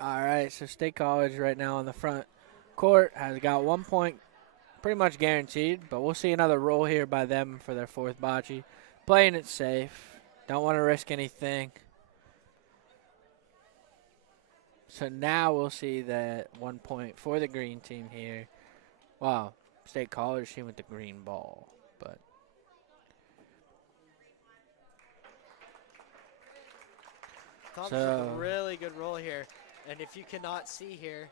All right, so State College right now on the front court has got 1 point pretty much guaranteed, but we'll see another roll here by them for their fourth bocce. Playing it safe. Don't want to risk anything. So now we'll see that 1 point for the green team here. Wow, State College team with the green ball, but Thomas So- with a really good roll here. And if you cannot see here,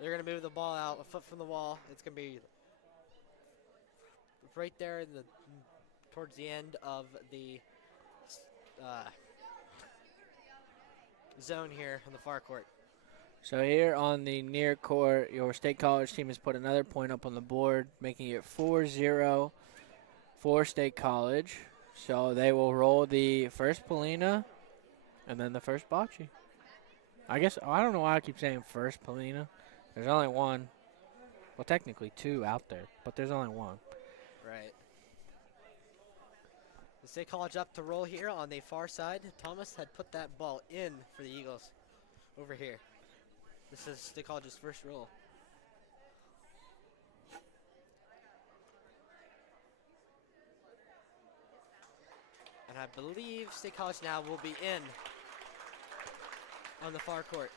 they're going to move the ball out a foot from the wall. It's going to be right there in towards the end of the zone here on the far court. so here on the near court, your State College team has put another point up on the board, making it 4-0 for State College. So they will roll the first Polina and then the first bocce. I don't know why I keep saying first Polina. There's only one. Well, technically two out there, but there's only one. Right. The State College up to roll here on the far side. Thomas had put that ball in for the Eagles over here. This is State College's first roll. And I believe State College now will be in on the far court.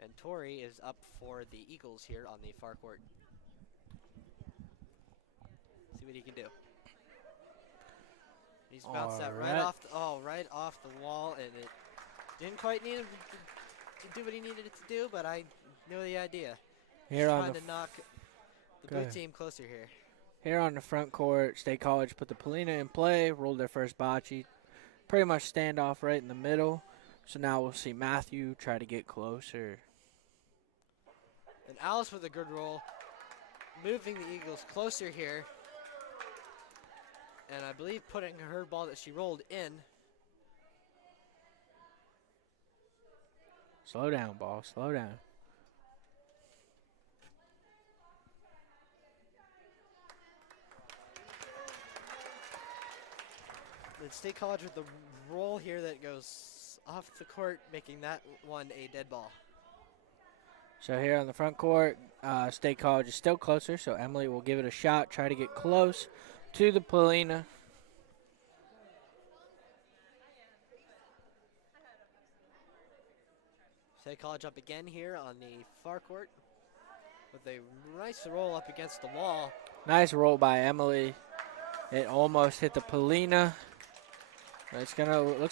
And Tori is up for the Eagles here on the far court. See what he can do. He's bounced that right off the wall, and it didn't quite need him to do what he needed it to do, but I know the idea. Here He's on trying the to knock the Go blue ahead. team closer here. Here on the front court, State College put the Polina in play, rolled their first bocce. Pretty much standoff right in the middle. So now we'll see Matthew try to get closer. And Alice with a good roll, moving the Eagles closer here. And I believe putting her ball that she rolled in. Slow down, ball. Slow down. The State College with the roll here that goes off the court, making that one a dead ball. So here on the front court, State College is still closer, so Emily will give it a shot, try to get close to the Polina. State College up again here on the far court with a nice roll up against the wall. Nice roll by Emily. It almost hit the Polina. Looks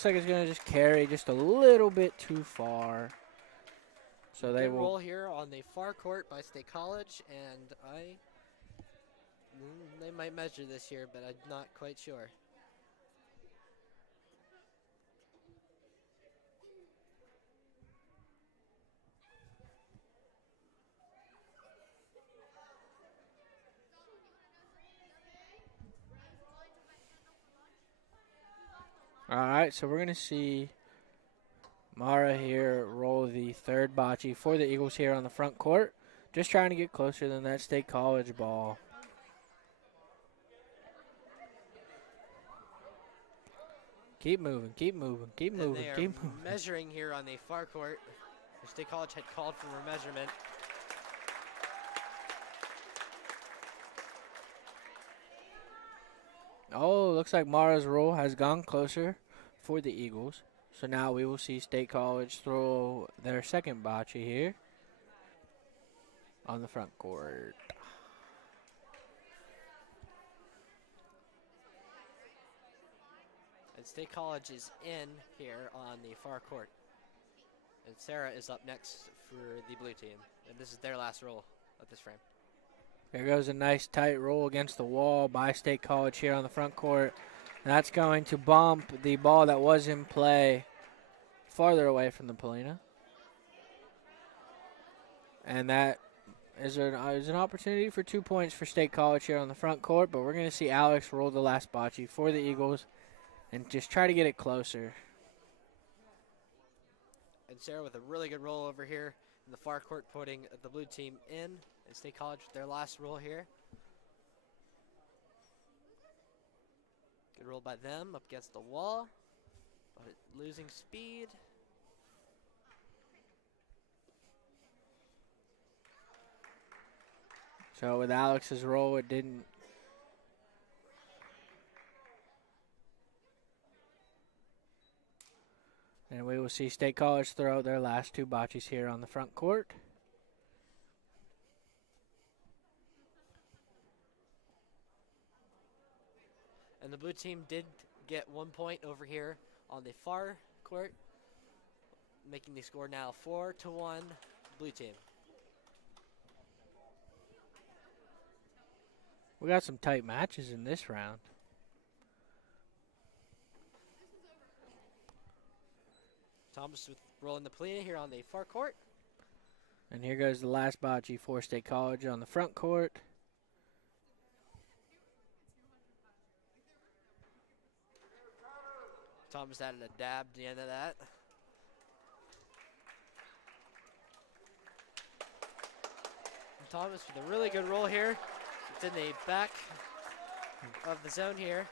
like it's gonna just carry just a little bit too far. So they Good will roll here on the far court by State College, and they might measure this here, but I'm not quite sure. All right, so we're going to see Mara here roll the third bocce for the Eagles here on the front court. Just trying to get closer than that State College ball. Keep moving, keep moving, keep And moving, they are keep moving. measuring here on the far court. The State College had called for a measurement. Oh, looks like Mara's roll has gone closer for the Eagles. So now we will see State College throw their second bocce here on the front court. And State College is in here on the far court. And Sarah is up next for the blue team. And this is their last roll of this frame. There goes a nice tight roll against the wall by State College here on the front court. And that's going to bump the ball that was in play farther away from the Polina. And that is an opportunity for 2 points for State College here on the front court. But we're going to see Alex roll the last bocce for the Eagles and just try to get it closer. And Sarah with a really good roll over here in the far court, putting the blue team in. And State College with their last roll here. Good roll by them up against the wall. But losing speed. So with Alex's roll, it didn't. And we will see State College throw their last two bocces here on the front court. And the blue team did get 1 point over here on the far court, making the score now 4-1 blue team. We got some tight matches in this round. Thomas with rolling the Polina here on the far court. And here goes the last bocce for State College on the front court. Thomas added a dab at the end of that. And Thomas with a really good roll here. It's in the back of the zone here.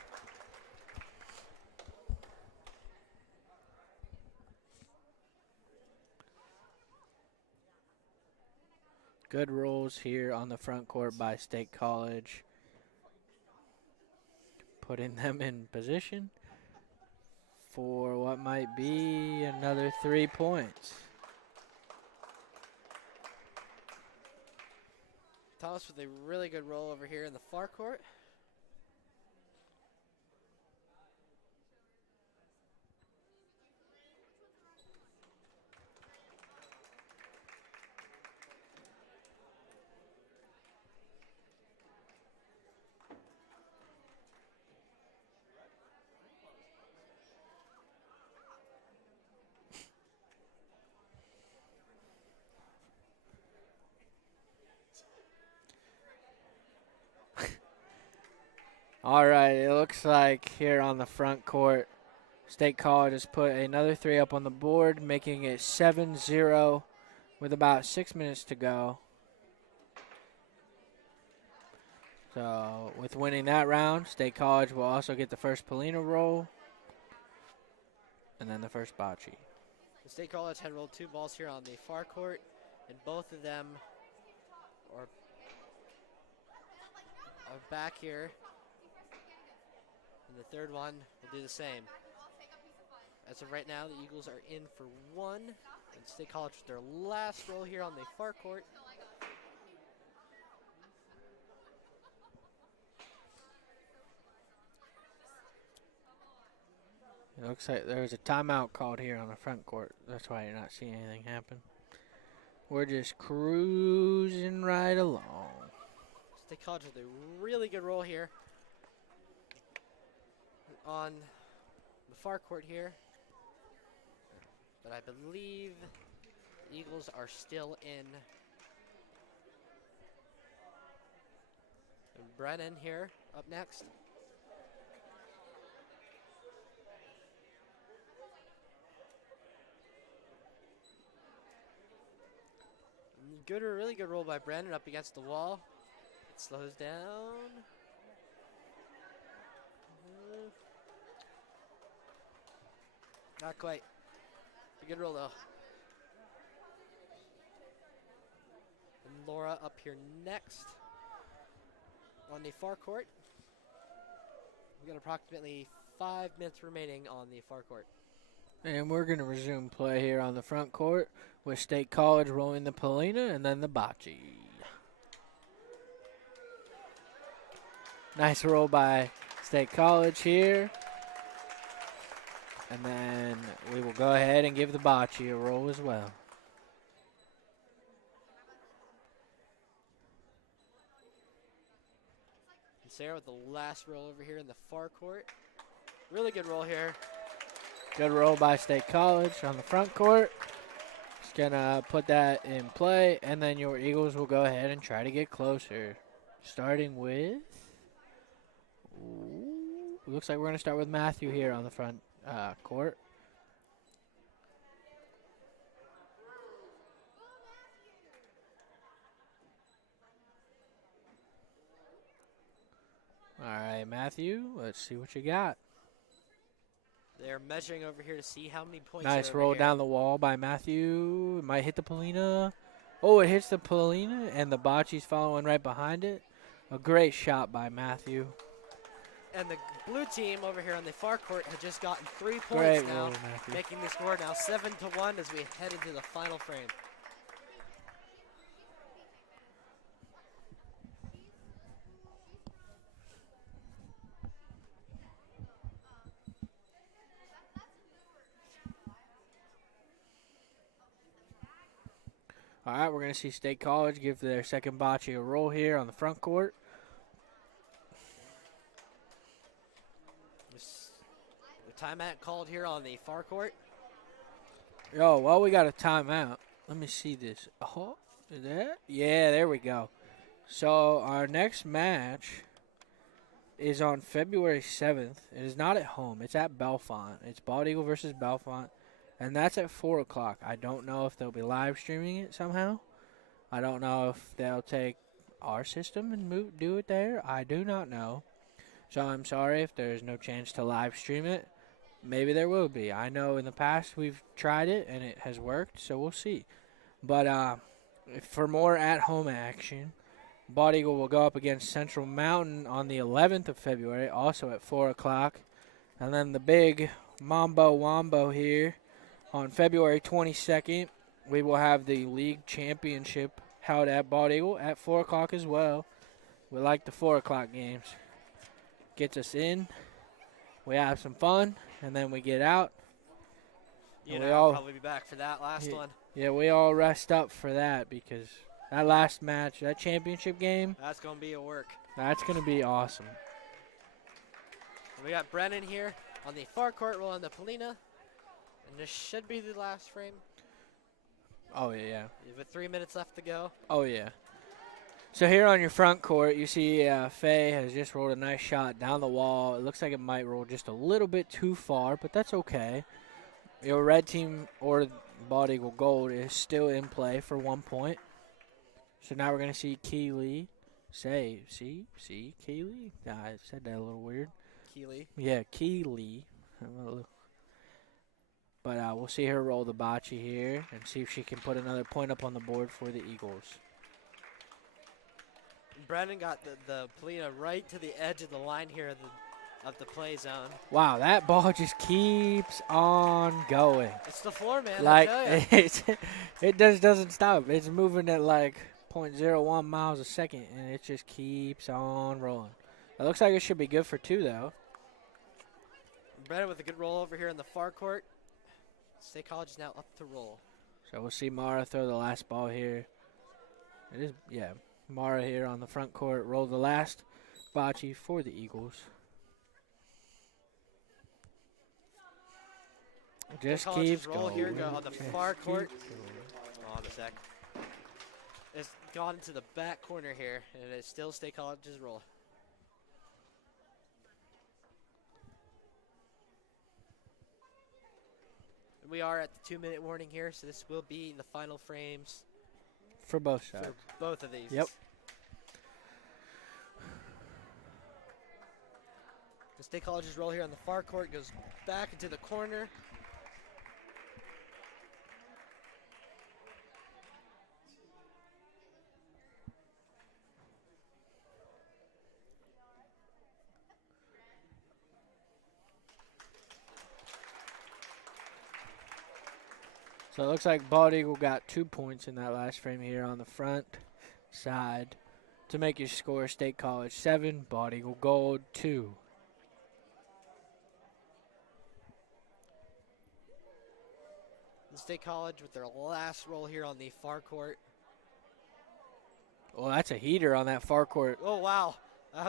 Good rolls here on the front court by State College. Putting them in position for what might be another 3 points. Thomas with a really good roll over here in the far court. All right, it looks like here on the front court, State College has put another 3 up on the board, making it 7-0 with about 6 minutes to go. So with winning that round, State College will also get the first Polina roll and then the first bocce. The State College had rolled 2 balls here on the far court, and both of them are back here. And the third one will do the same. As of right now, the Eagles are in for one. And State College with their last roll here on the far court. It looks like there's a timeout called here on the front court. That's why you're not seeing anything happen. We're just cruising right along. State College with a really good roll here on the far court here. But I believe the Eagles are still in. And Brennan here up next. Really good roll by Brennan up against the wall. It slows down. Not quite. A good roll though. And Laura up here next on the far court. We've got approximately 5 minutes remaining on the far court. And we're going to resume play here on the front court with State College rolling the Polina and then the Bocce. Nice roll by State College here. And then we will go ahead and give the Bocce a roll as well. And Sarah with the last roll over here in the far court. Really good roll here. Good roll by State College on the front court. Just going to put that in play, and then your Eagles will go ahead and try to get closer. Starting with, looks like we're going to start with Matthew here on the front court. All right, Matthew, let's see what you got. They're measuring over here to see how many points. Nice are roll over here. down the wall by Matthew. It might hit the Polina. Oh, it hits the Polina, and the Bocce's following right behind it. A great shot by Matthew. And the blue team over here on the far court has just gotten 3 points Great now, roll, Matthew. making the score now 7-1 as we head into the final frame. All right, we're going to see State College give their second Bocce a roll here on the front court. The timeout called here on the far court. Yo, well, we got a timeout. Let me see this. Oh, is that? Yeah, there we go. So our next match is on February 7th. It is not at home. It's at Bellefonte. It's Bald Eagle versus Bellefonte. And that's at 4 o'clock. I don't know if they'll be live streaming it somehow. I don't know if they'll take our system and do it there. I do not know. So I'm sorry if there's no chance to live stream it. Maybe there will be. I know in the past we've tried it and it has worked, so we'll see. But for more at-home action, Bald Eagle will go up against Central Mountain on the 11th of February, also at 4 o'clock. And then the big Mambo Wombo here. On February 22nd, we will have the league championship held at Bald Eagle at 4 o'clock as well. We like the 4 o'clock games. Gets us in. We have some fun, and then we get out. I'll probably be back for that last one. Yeah, we all rest up for that because that last match, that championship game, That's going to be a work. that's going to be awesome. And we got Brennan here on the far court rolling the Polina. And this should be the last frame. Oh, yeah. With 3 minutes left to go. Oh, yeah. So here on your front court, you see Faye has just rolled a nice shot down the wall. It looks like it might roll just a little bit too far, but that's okay. Your red team or Bald Eagle Gold is still in play for 1 point. So now we're going to see Keeley save. See, Keeley? I said that a little weird. Keeley. Yeah, Keeley. But we'll see her roll the Bocce here and see if she can put another point up on the board for the Eagles. Brennan got the Polina right to the edge of the line here of the play zone. Wow, that ball just keeps on going. It's the floor, man. I Like, tell ya. it just doesn't stop. It's moving at like 0.01 miles a second, and it just keeps on rolling. It looks like it should be good for 2, though. Brennan with a good roll over here in the far court. State College is now up to roll. So we'll see Mara throw the last ball here. It is, yeah, Mara here on the front court. Roll the last bocce for the Eagles. Just State College's keeps roll going. here on the just far keeps court. going. Hold on a sec. It's gone into the back corner here, and it's still State College's roll. We are at the 2-minute warning here, so this will be the final frames For both sides. for both of these. Yep. The State College's roll here on the far court goes back into the corner. So it looks like Bald Eagle got 2 points in that last frame here on the front side to make your score State College 7, Bald Eagle Gold 2. The State College with their last roll here on the far court. Well, that's a heater on that far court. Oh, wow.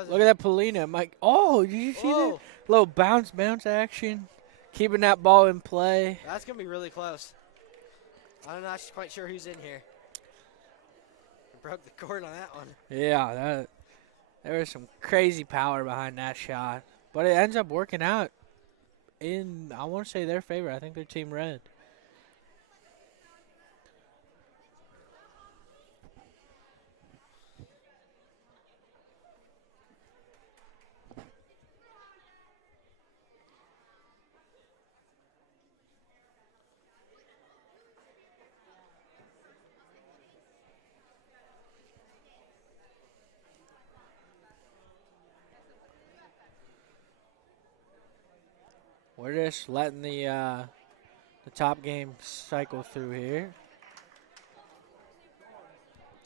Look at that Polina. Mike. Oh, did you see that? Whoa. Little bounce action. Keeping that ball in play. That's going to be really close. I'm not quite sure who's in here. Broke the cord on that one. Yeah, there was some crazy power behind that shot. But it ends up working out in, I want to say, their favor. I think they're Team Red. We're just letting the top game cycle through here.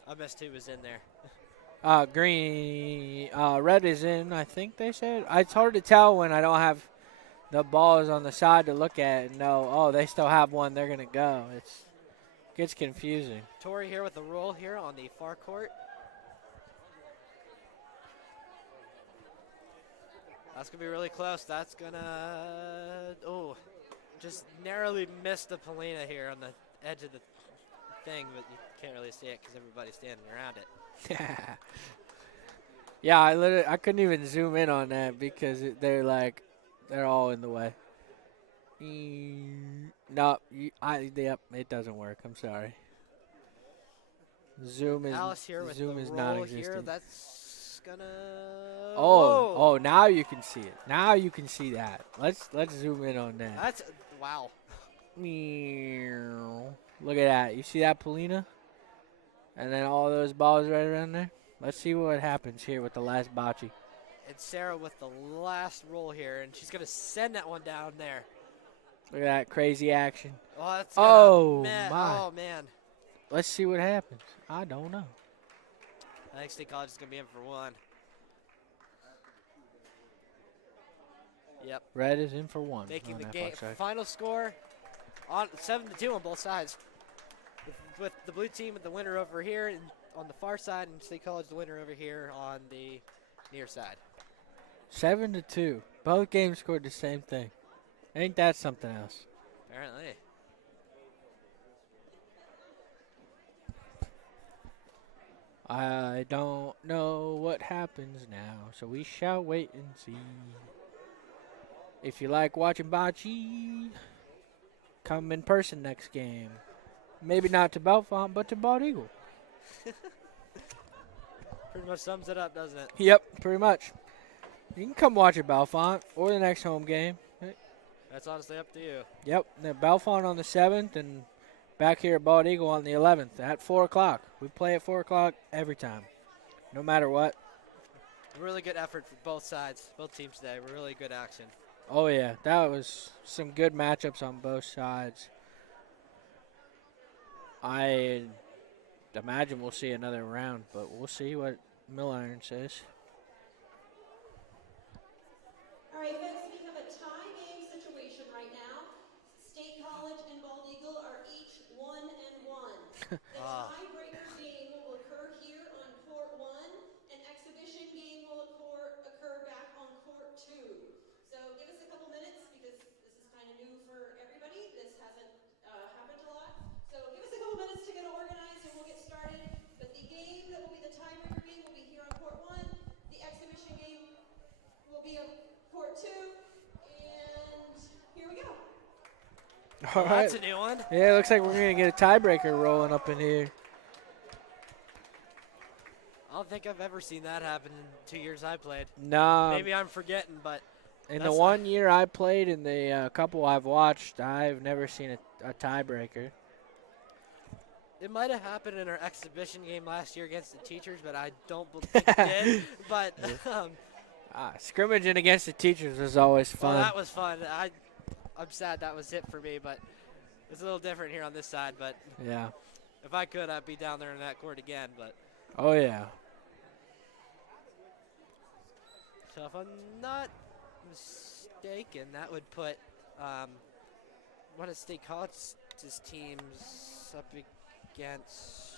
I missed who was in there. Red is in, I think they said. It's hard to tell when I don't have the balls on the side to look at and know, oh, they still have one, they're going to go. It gets confusing. Tori here with the roll here on the far court. That's going to be really close. That's going to, just narrowly missed the Polina here on the edge of the thing, but you can't really see it because everybody's standing around it. Yeah, I couldn't even zoom in on that because they're all in the way. No, yep, it doesn't work. I'm sorry. Zoom is Alice here with zoom the is roll non-existent. here. That's gonna. Oh, now you can see it. Now you can see that. Let's zoom in on that. That's wow. Look at that. You see that, Polina? And then all those balls right around there. Let's see what happens here with the last bocce. And Sarah with the last roll here, and she's gonna send that one down there. Look at that crazy action. Oh, that's Oh, man. my. Oh man. Let's see what happens. I don't know. I think State College is gonna be in for one. Yep. Red is in for one. Making on the that game far side. final score on 7-2 on both sides. With the blue team with the winner over here and on the far side, and State College the winner over here on the near side. 7-2. Both games scored the same thing. Ain't that something else? Apparently. I don't know what happens now, so we shall wait and see. If you like watching bocce, come in person next game. Maybe not to Belfont, but to Bald Eagle. Pretty much sums it up, doesn't it? Yep, pretty much. You can come watch at Belfont or the next home game. That's honestly up to you. Yep, then Belfont on the 7th and back here at Bald Eagle on the 11th at 4 o'clock. We play at 4 o'clock every time. no matter what. Really good effort for both sides, both teams today. Really good action. Oh, yeah, that was some good matchups on both sides. I imagine we'll see another round, but we'll see what Milliron says. All right, folks, we have a tie game situation right now. State College and Bald Eagle are each 1-1. The tiebreaker game will occur here on court 1. An exhibition game will occur back on court 2. So give us a couple minutes because this is kind of new for everybody. This hasn't happened a lot. So give us a couple minutes to get organized and we'll get started. But the game that will be the tiebreaker game will be here on court 1. The exhibition game will be on court 2. And here we go. All right. That's a new one. Yeah, it looks like we're going to get a tiebreaker rolling up in here. I don't think I've ever seen that happen in 2 years I played. Nah. Maybe I'm forgetting, but In the that's one year I played and the couple I've watched, I've never seen a tiebreaker. it might have happened in our exhibition game last year against the teachers, but I don't think it did. But Scrimmaging against the teachers was always fun. well, that was fun. I'm sad that was it for me, but it's a little different here on this side. But Yeah. if I could, I'd be down there in that court again. But Oh, yeah. so if I'm not mistaken, that would put one of State College's teams up against.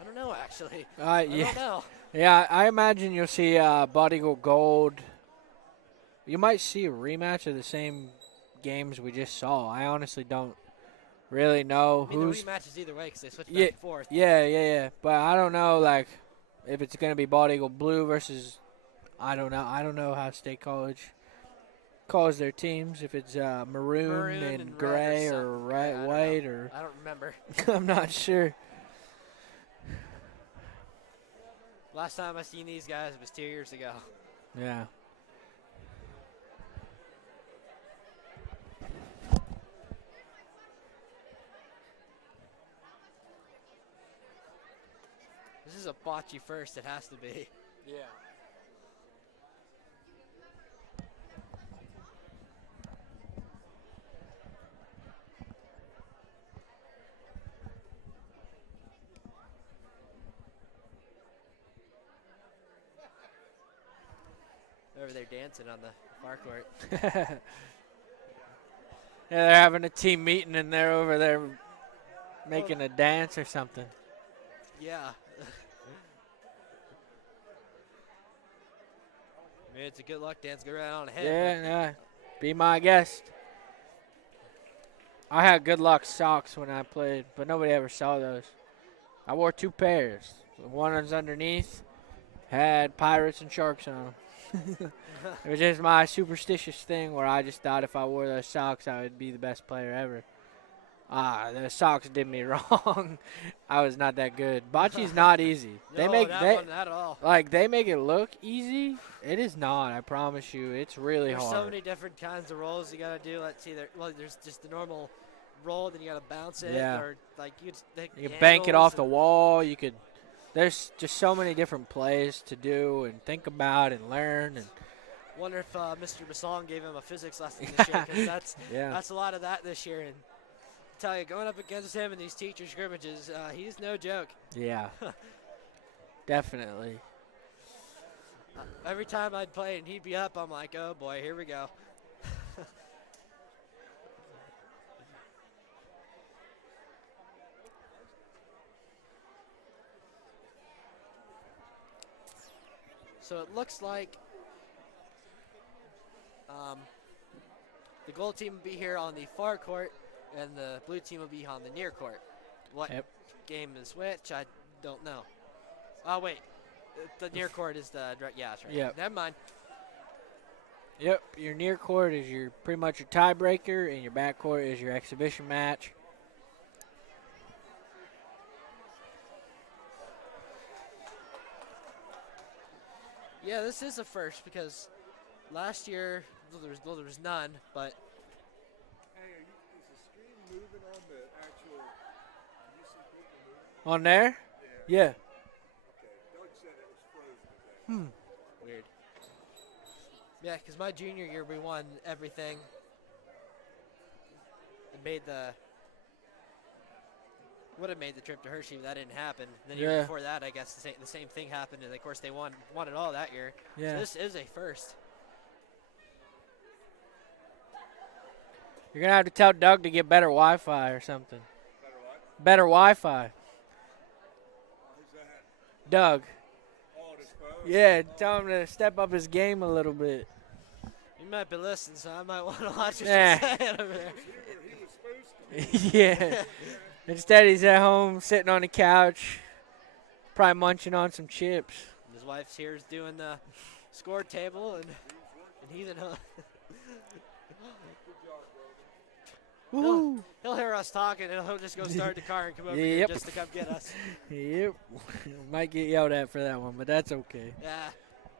I don't know, actually. I Yeah. don't know. Yeah, I imagine you'll see Bald Eagle Gold. You might see a rematch of the same games we just saw. I honestly don't really know I mean, who's. the rematches either way because they switch Yeah, back and forth. Yeah. But I don't know, like, if it's going to be Bald Eagle Blue versus. I don't know. I don't know how State College calls their teams. If it's maroon and red gray or or something. I don't white know. or. I don't remember. I'm not sure. Last time I seen these guys was 2 years ago. Yeah. This is a bocce first. It has to be. Yeah. Over there dancing on the far court. Yeah, they're having a team meeting and they're over there making a dance or something. Yeah. I mean, it's a good luck dance. Go right on ahead. Yeah. Be my guest. I had good luck socks when I played, but nobody ever saw those. I wore 2 pairs. One was underneath, had pirates and sharks on them. It was just my superstitious thing where I just thought if I wore those socks, I would be the best player ever. The socks did me wrong. I was not that good. Bocce's not easy. No, that wasn't at all. They make it look easy. It is not. I promise you, it's really There's hard. so many different kinds of rolls you gotta do. Let's see, there's just the normal roll, then you gotta bounce it, Yeah. or like You can bank it handles off the and- wall. You could. There's just so many different plays to do and think about and learn. And Wonder if Mr. Basong gave him a physics lesson this year, because yeah, that's a lot of that this year. And I tell you, going up against him in these teacher scrimmages, he's no joke. yeah, definitely. Every time I'd play and he'd be up, I'm like, oh boy, here we go. So it looks like the gold team will be here on the far court, and the blue team will be on the near court. What Yep. game is which? I don't know. Oh wait, the near court is the yeah, that's right. Yep. Never mind. Yep, your near court is your pretty much your tiebreaker, and your back court is your exhibition match. Yeah, this is a first because last year there was none, but Hey, is the stream moving on the actual? Can you see people moving? On there? Yeah. Okay. Doug said it was frozen. Weird. Yeah, because my junior year we won everything. It made would have made the trip to Hershey, but that didn't happen. The year Yeah. before that, I guess the same thing happened, and of course they won it all that year. Yeah. So this is a first. You're going to have to tell Doug to get better Wi-Fi or something. Better Wi-Fi. Doug. Yeah, tell him to step up his game a little bit. You might be listening, so I might want to watch what Yeah. you're saying over there. Yeah. Instead, he's at home sitting on the couch, probably munching on some chips. His wife's here is doing the score table, and he's at home. Woo. He'll hear us talking, and he'll just go start the car and come over here Yep. just to come get us. Yep. Might get yelled at for that one, but that's okay. Yeah,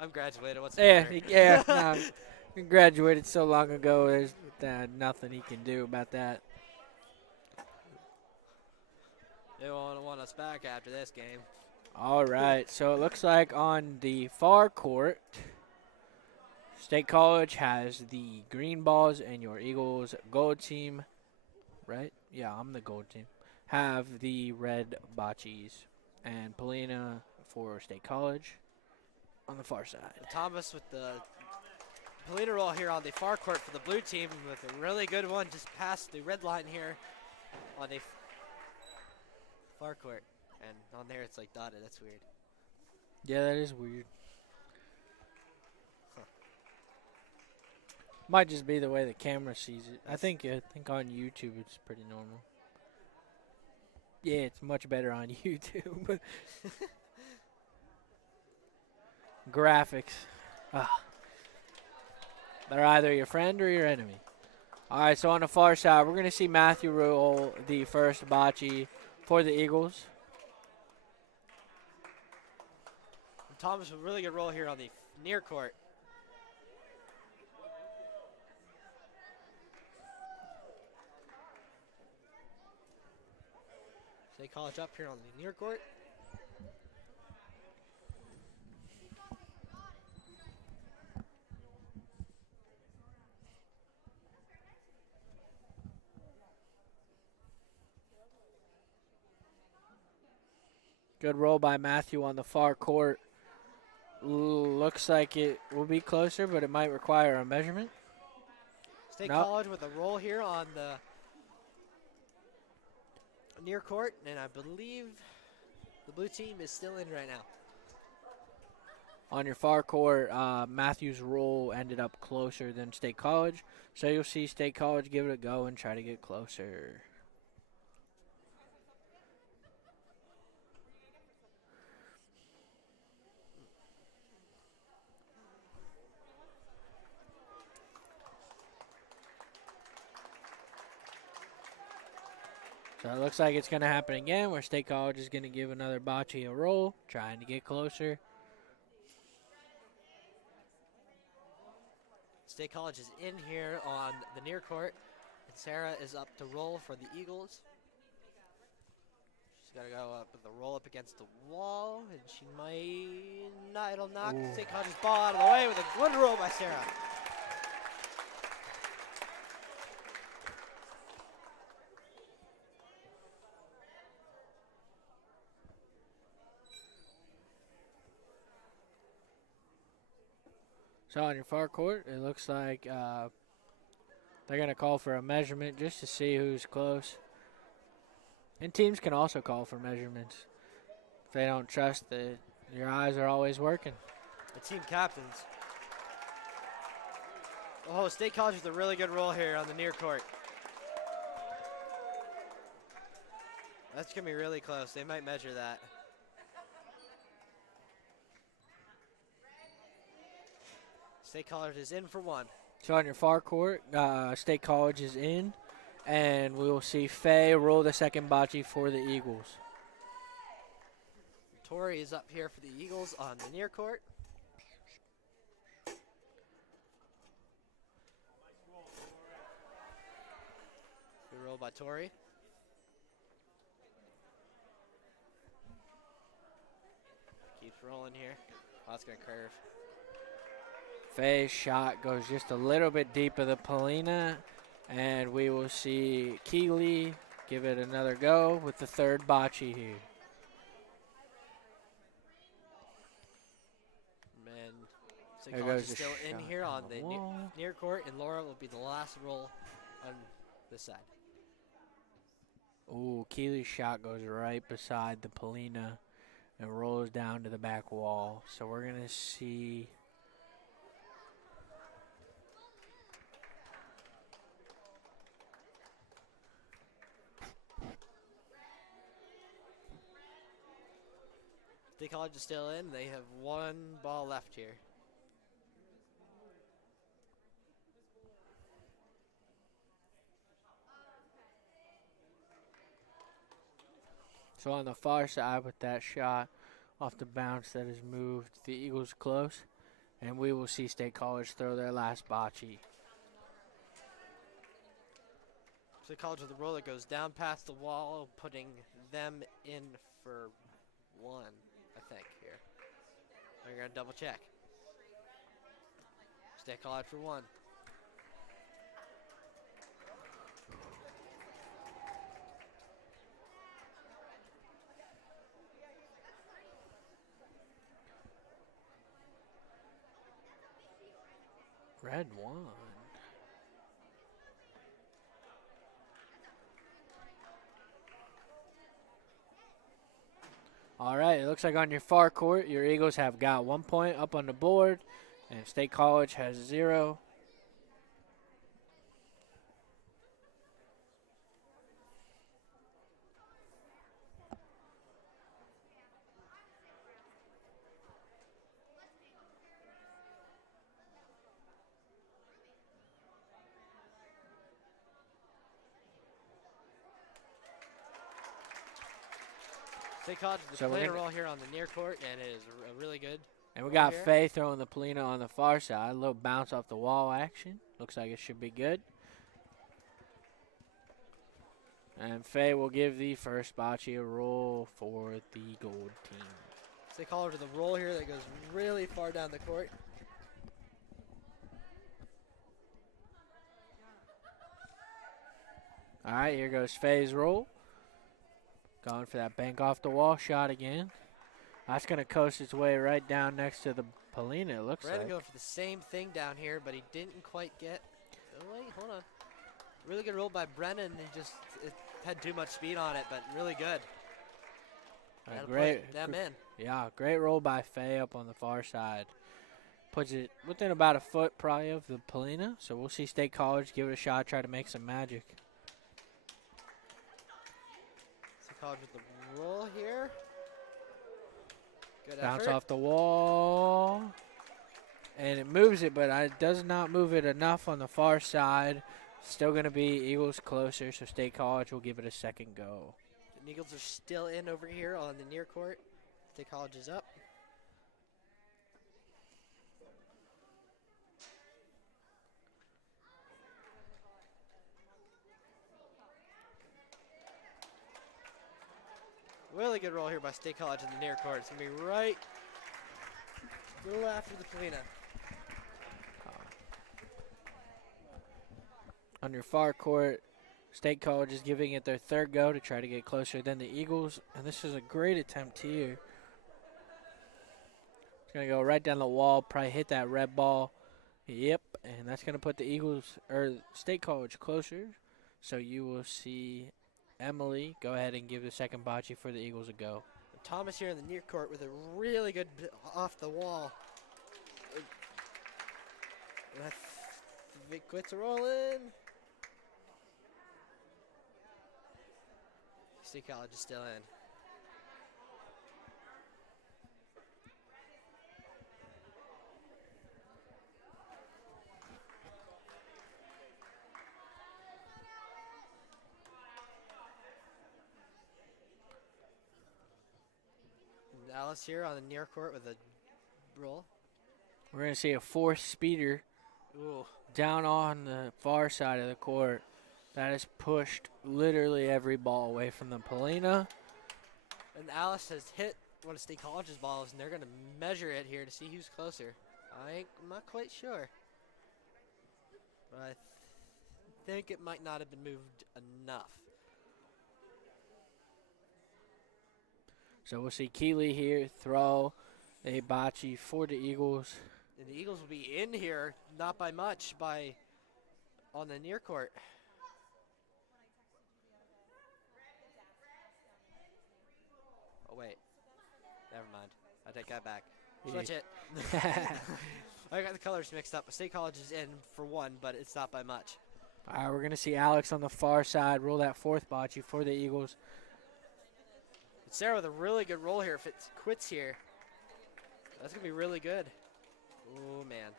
I'm graduated. What's the Yeah, matter? yeah. No, he graduated so long ago. There's nothing he can do about that. They won't want us back after this game. All right. So it looks like on the far court, State College has the green balls, and your Eagles gold team, right? Yeah, I'm the gold team. Have the red bocces, and Polina for State College on the far side. Thomas with the Polina roll here on the far court for the blue team with a really good one just past the red line here on the far court. And on there it's like dotted. That's weird. Yeah, that is weird. Might just be the way the camera sees it. I think on YouTube it's pretty normal. Yeah, it's much better on YouTube. Graphics. They're either your friend or your enemy. All right, so on the far side, we're going to see Matthew roll the first bocce for the Eagles. And Thomas with a really good roll here on the near court. State College up here on the near court. Good roll by Matthew on the far court. Looks like it will be closer, but it might require a measurement. State Nope. College with a roll here on the near court, and I believe the blue team is still in right now. On your far court, Matthew's roll ended up closer than State College, so you'll see State College give it a go and try to get closer. So it looks like it's going to happen again, where State College is going to give another bocce a roll, trying to get closer. State College is in here on the near court, and Sarah is up to roll for the Eagles. She's got to go up with the roll up against the wall, and she might not. It'll knock Ooh. State College's ball out of the way with a good roll by Sarah. So on your far court, it looks like they're going to call for a measurement just to see who's close. And teams can also call for measurements if they don't trust that your eyes are always working. The team captains. Oh, State College with a really good roll here on the near court. That's going to be really close. They might measure that. State College is in for one. So on your far court, State College is in, and we will see Faye roll the second bocce for the Eagles. Tori is up here for the Eagles on the near court. Good roll by Tori. Keeps rolling here. Oh, it's going to curve. Faye's shot goes just a little bit deep of the Polina, and we will see Keeley give it another go with the third bocce here. Man, St. There College goes is the still in shot here on on the the wall. near court, and Laura will be the last roll on this side. Ooh, Keeley's shot goes right beside the Polina and rolls down to the back wall. So we're going to see State College is still in. They have one ball left here. So on the far side with that shot off the bounce that has moved the Eagles close, and we will see State College throw their last bocce. State College with a roll that goes down past the wall, putting them in for one, I think, here. We're going to double check. State College for one. Red one. All right, it looks like on your far court, your Eagles have got 1 point up on the board, and State College has 0. State College is So we're playing a gonna- roll here on the near court, and it is a really good. And we roll got here. Faye throwing the Polina on the far side. A little bounce off the wall action. Looks like it should be good. And Faye will give the first bocce a roll for the gold team. State College with a roll here that goes really far down the court. All right, here goes Faye's roll. Going for that bank off the wall shot again. That's going to coast its way right down next to the Polina, it looks Brandon like. going for the same thing down here, but he didn't quite get. Oh, wait, hold on. Really good roll by Brennan. It had too much speed on it, but really good. A Gotta great, put them in. yeah, great roll by Faye up on the far side. Puts it within about a foot probably of the Polina. So we'll see State College give it a shot, try to make some magic. State College with the roll here. Good Bounce effort. off the wall. And it moves it, but it does not move it enough on the far side. Still going to be Eagles closer, so State College will give it a second go. The Eagles are still in over here on the near court. State College is up. Really good roll here by State College in the near court. It's going to be right a little after the Polina. On your far court, State College is giving it their third go to try to get closer than the Eagles. And this is a great attempt here. It's going to go right down the wall, probably hit that red ball. Yep, and that's going to put the Eagles, or State College, closer. So you will see Emily go ahead and give the second bocce for the Eagles a go. Thomas here in the near court with a really good off the wall. Vic quits rolling. State College is still in. And Alice here on the near court with a roll. We're going to see a fourth speeder Ooh. down on the far side of the court. That has pushed literally every ball away from the Polina. And Alice has hit one of State College's balls, and they're going to measure it here to see who's closer. I'm not quite sure. But I think it might not have been moved enough. So we'll see Keeley here throw a bocce for the Eagles. And the Eagles will be in here, not by much, on the near court. Oh, wait. Never mind. I take that back. Switch it. I got the colors mixed up. State College is in for one, but it's not by much. All right, we're going to see Alex on the far side roll that fourth bocce for the Eagles. Sarah with a really good roll here. If it quits here, that's going to be really good. Oh, man.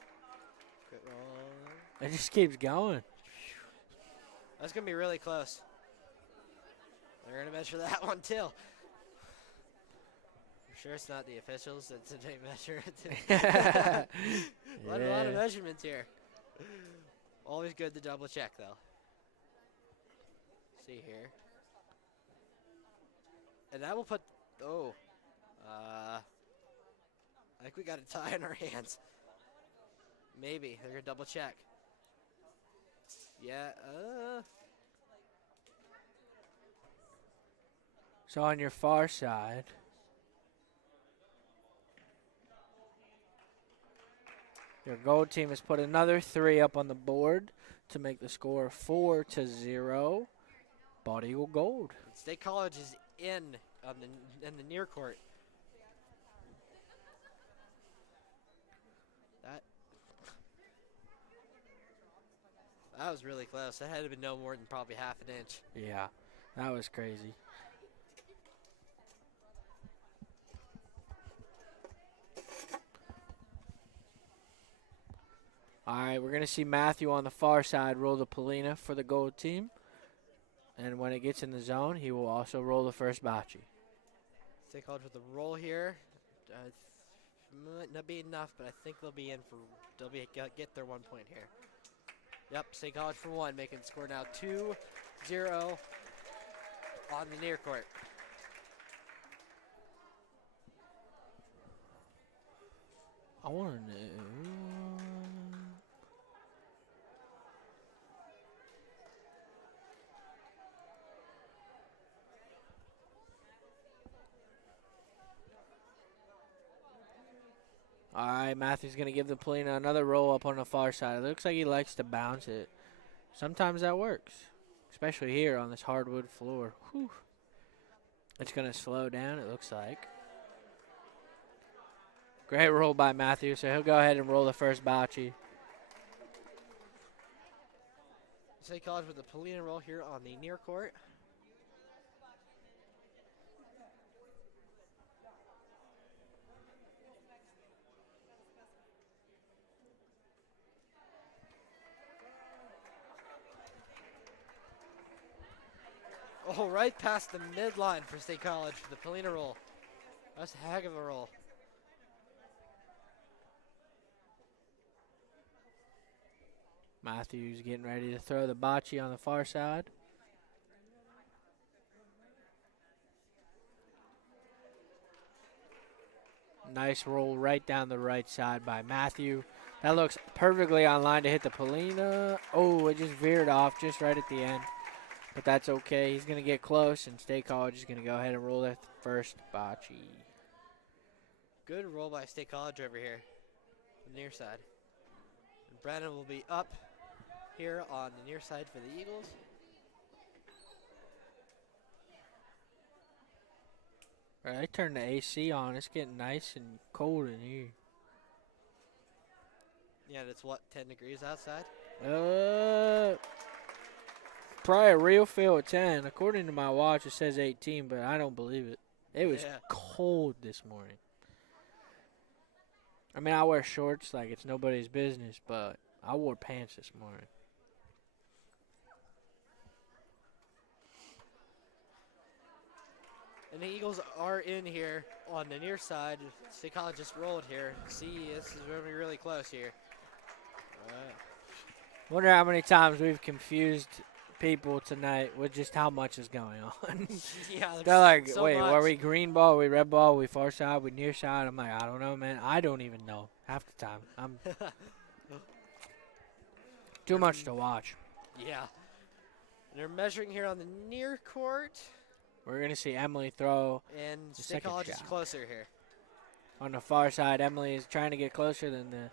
Quit roll. It just keeps going. That's going to be really close. They're going to measure that one, too. I'm sure it's not the officials that they measure it. A lot of measurements here. Always good to double check, though. See here. And that will put, I think we got a tie in our hands. Maybe. They're going to double check. Yeah, So on your far side, your gold team has put another 3 up on the board to make the score 4-0. Bald Eagle gold. State College is in the near court. That was really close. That had to be no more than probably half an inch. Yeah, that was crazy. All right, we're going to see Matthew on the far side roll the Polina for the gold team. And when it gets in the zone, he will also roll the first bocce. State College with the roll here. Might not be enough, but I think they'll be in for. Get their 1 point here. Yep, State College for 1, making the score now 2-0 on the near court. I want to know. All right, Matthew's going to give the Polina another roll up on the far side. It looks like he likes to bounce it. Sometimes that works, especially here on this hardwood floor. Whew. It's going to slow down, it looks like. Great roll by Matthew, so he'll go ahead and roll the first bocce. State College with the Polina roll here on the near court. Oh, right past the midline for State College for the Polina roll. That's a heck of a roll. Matthews getting ready to throw the bocce on the far side. Nice roll right down the right side by Matthew. That looks perfectly on line to hit the Polina. Oh, it just veered off just right at the end. But that's okay. He's going to get close, and State College is going to go ahead and roll that first bocce. Good roll by State College over here, the near side. And Brandon will be up here on the near side for the Eagles. All right, I turned the AC on. It's getting nice and cold in here. Yeah, and it's what, 10 degrees outside? Probably a real feel at 10. According to my watch, it says 18, but I don't believe it. It was cold this morning. I mean, I wear shorts like it's nobody's business, but I wore pants this morning. And the Eagles are in here on the near side. State College just rolled here. See, this is going to be really close here. Wonder how many times we've confused people tonight with just how much is going on. Yeah, They're there's like, so wait, much. are we green ball? Are we red ball? Are we far side? Are we near side? I'm like, I don't know, man. I don't even know half the time. I'm too much to watch. Yeah. They're measuring here on the near court, We're going to see Emily throw and The State second College is shot. closer here. on the far side. Emily is trying to get closer than the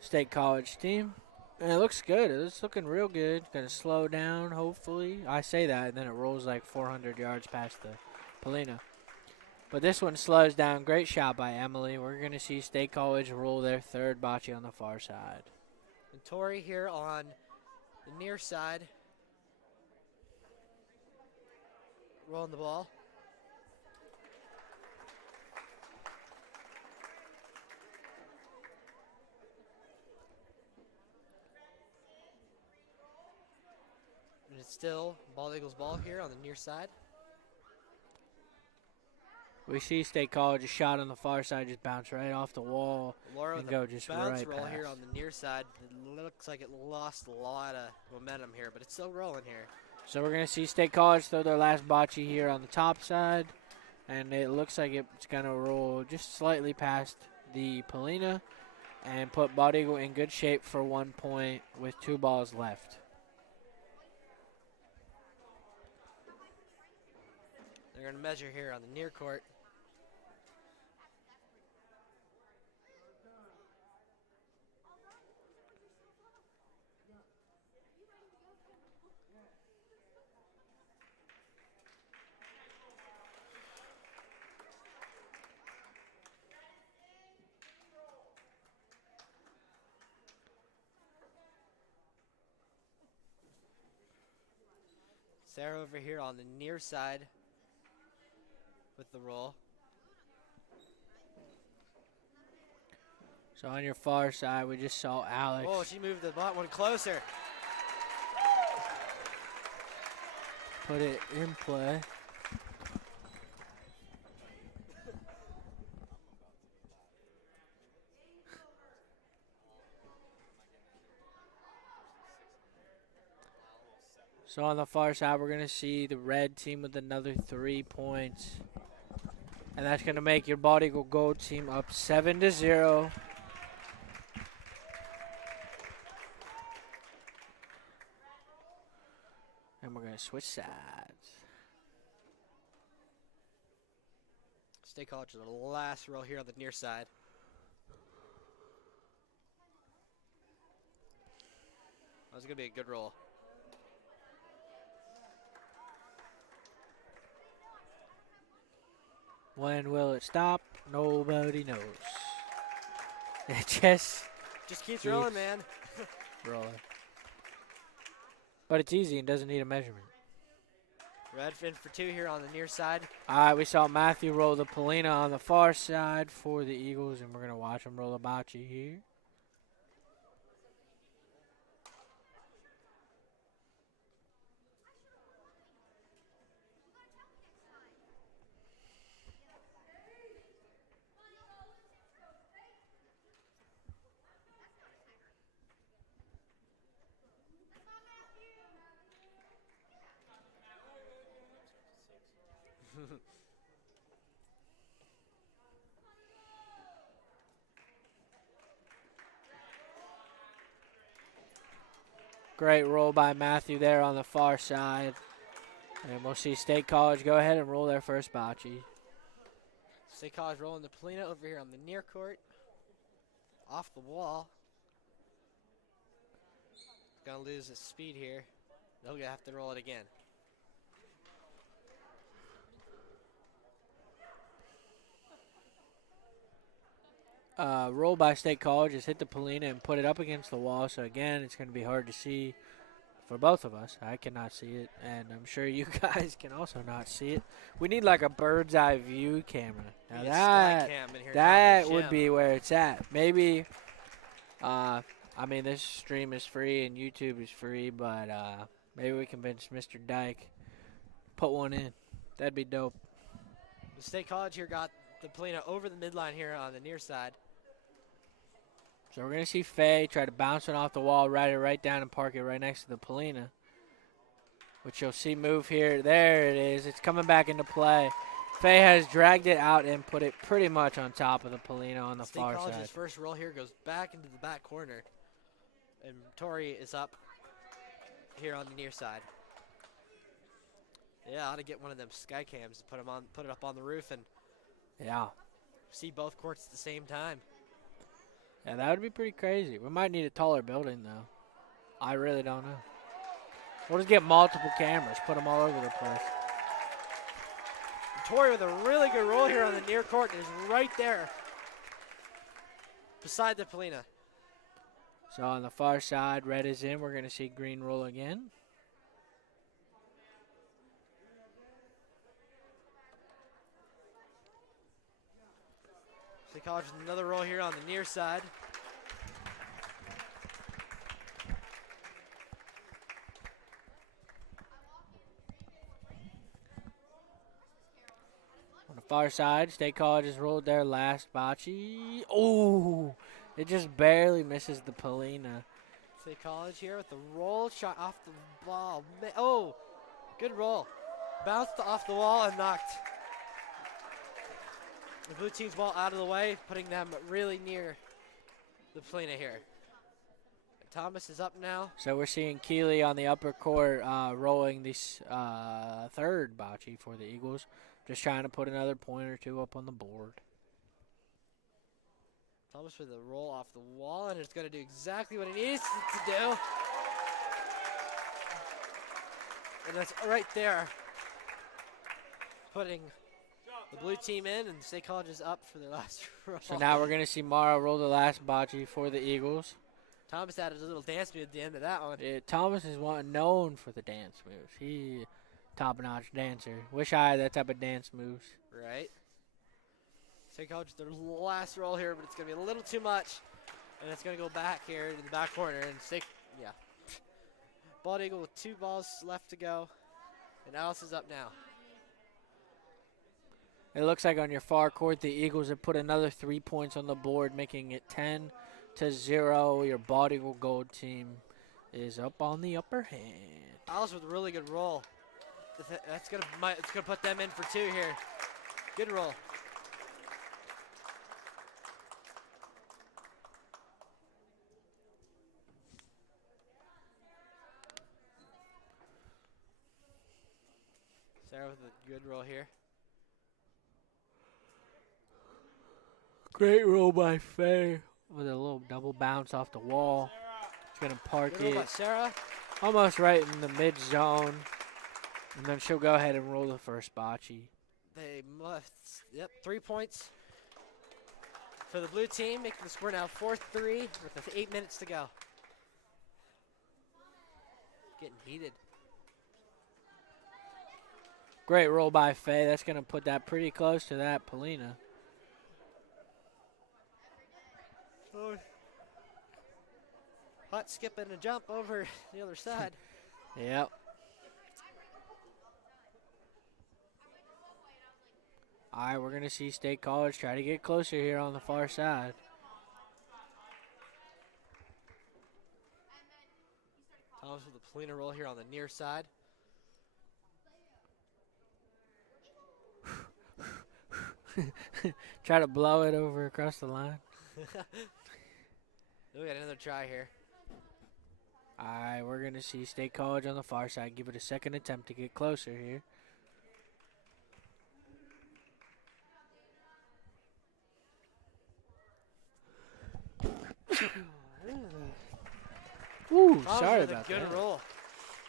State College team. And it looks good. It's looking real good. Going to slow down, hopefully. I say that, and then it rolls like 400 yards past the Polina. But this one slows down. Great shot by Emily. We're going to see State College roll their third bocce on the far side. And Tori here on the near side, rolling the ball. And it's still Bald Eagles ball here on the near side. We see State College, a shot on the far side, just bounce right off the wall Laura and with go a just bounce right roll past. here on the near side. It looks like it lost a lot of momentum here, but it's still rolling here. So we're going to see State College throw their last bocce here on the top side. And it looks like it's going to roll just slightly past the Polina and put Bald Eagle in good shape for 1 point with 2 balls left. They're going to measure here on the near court. Sarah over here on the near side with the roll. So on your far side, we just saw Alex. Oh, she moved the bot one closer. Put it in play. So on the far side, we're going to see the red team with another 3 points. And that's going to make your Bald Eagle Gold team up 7-0. And we're going to switch sides. State College is the last roll here on the near side. That was going to be a good roll. When will it stop? Nobody knows. It Just keeps rolling, man. rolling. But it's easy and doesn't need a measurement. Red fin for 2 here on the near side. All right, we saw Matthew roll the Polina on the far side for the Eagles, and we're going to watch him roll a bocce here. Great roll by Matthew there on the far side. And we'll see State College go ahead and roll their first bocce. State College rolling the Polina over here on the near court. Off the wall. Gonna lose its speed here. They'll have to roll it again. Roll by State College has hit the Polina and put it up against the wall. So again, it's going to be hard to see for both of us. I cannot see it, and I'm sure you guys can also not see it. We need like a bird's eye view camera. Now Need a sky that cam in here that down would the be where it's at. Maybe. I mean, this stream is free and YouTube is free, but maybe we convince Mr. Dyke put one in. That'd be dope. The State College here got the Polina over the midline here on the near side. So we're going to see Faye try to bounce it off the wall, ride it right down and park it right next to the Polina. which you'll see move here. There it is. It's coming back into play. Faye has dragged it out and put it pretty much on top of the Polina on the State far College's side. first roll here goes back into the back corner. And Tori is up here on the near side. Yeah, I ought to get one of them sky cams and put it up on the roof and Yeah. see both courts at the same time. Yeah, that would be pretty crazy. We might need a taller building, though. I really don't know. We'll just get multiple cameras, put them all over the place. Tori with a really good roll here on the near court and is right there beside the Polina. So on the far side, red is in. We're going to see green roll again. State College with another roll here on the near side. On the far side, State College has rolled their last bocce. Oh, it just barely misses the Polina. State College here with the roll shot off the ball. Oh, good roll. Bounced off the wall and knocked the blue team's ball out of the way, putting them really near the Polina here. Thomas is up now. So we're seeing Keeley on the upper court rolling this third bocce for the Eagles. Just trying to put another point or two up on the board. Thomas with a roll off the wall, and it's going to do exactly what it needs to do. And that's right there, putting the blue team in, and State College is up for their last roll. So now we're going to see Mara roll the last bocce for the Eagles. Thomas added a little dance move at the end of that one. Thomas is known for the dance moves. He top-notch dancer. Wish I had that type of dance moves. Right. State College, their last roll here, but it's going to be a little too much. And it's going to go back here to the back corner. And yeah. Bald Eagle with 2 balls left to go. And Alice is up now. It looks like on your far court, the Eagles have put another 3 points on the board, making it 10-0. Your Bald Eagle Gold team is up on the upper hand. Alice with a really good roll. It's gonna put them in for 2 here. Good roll. Sarah with a good roll here. Great roll by Faye with a little double bounce off the wall. It's going to park Good roll by it Sarah. almost right in the mid zone. And then she'll go ahead and roll the first bocce. They must, 3 points for the blue team, making the score now 4-3 with 8 minutes to go. Getting heated. Great roll by Faye. That's going to put that pretty close to that Polina. Hot skip and a jump over the other side. Yep. All right, we're going to see State College try to get closer here on the far side. Thomas with a Polina roll here on the near side. Try to blow it over across the line. We got another try here. All right, we're going to see State College on the far side. Give it a second attempt to get closer here. Ooh, Thomas sorry with about a good that. roll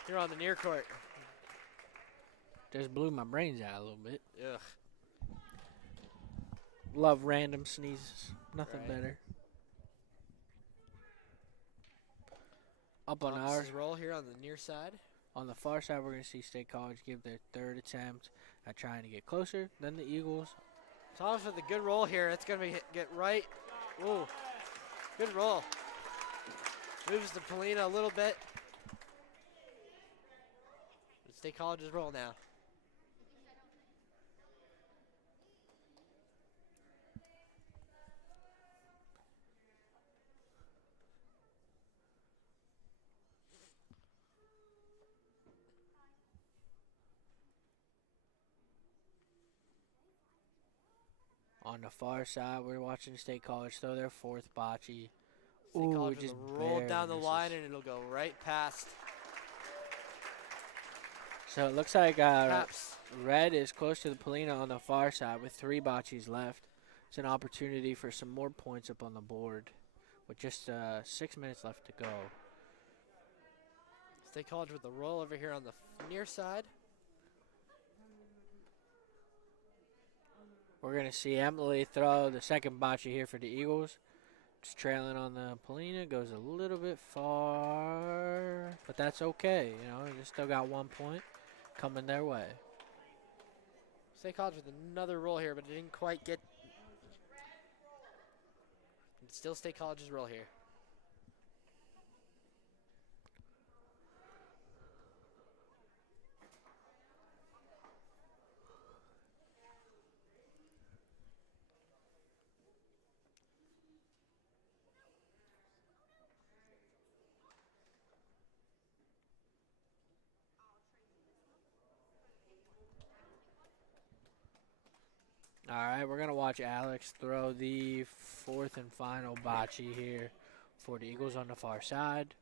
here on the near court. Just blew my brains out a little bit. Ugh. Love random sneezes. Nothing Right. better. Up on Thomas's ours, roll here on the near side. on the far side, we're going to see State College give their third attempt at trying to get closer. Then the Eagles. Thomas with a good roll here. It's going to get right. Ooh, good roll. Moves the Polina a little bit. State College's roll now. On the far side, we're watching State College throw their fourth bocce. State Ooh, College just will roll barely down the misses. line and it'll go right past So it looks like Caps. Red is close to the Polina on the far side with 3 bocces left. It's an opportunity for some more points up on the board with just 6 minutes left to go. State College with the roll over here on the near side. We're going to see Emily throw the second bocce here for the Eagles. Just trailing on the Polina, goes a little bit far, but that's okay. You know, they still got 1 point coming their way. State College with another roll here, but it didn't quite get. It's still State College's roll here. All right, we're going to watch Alex throw the fourth and final bocce here for the Eagles on the far side.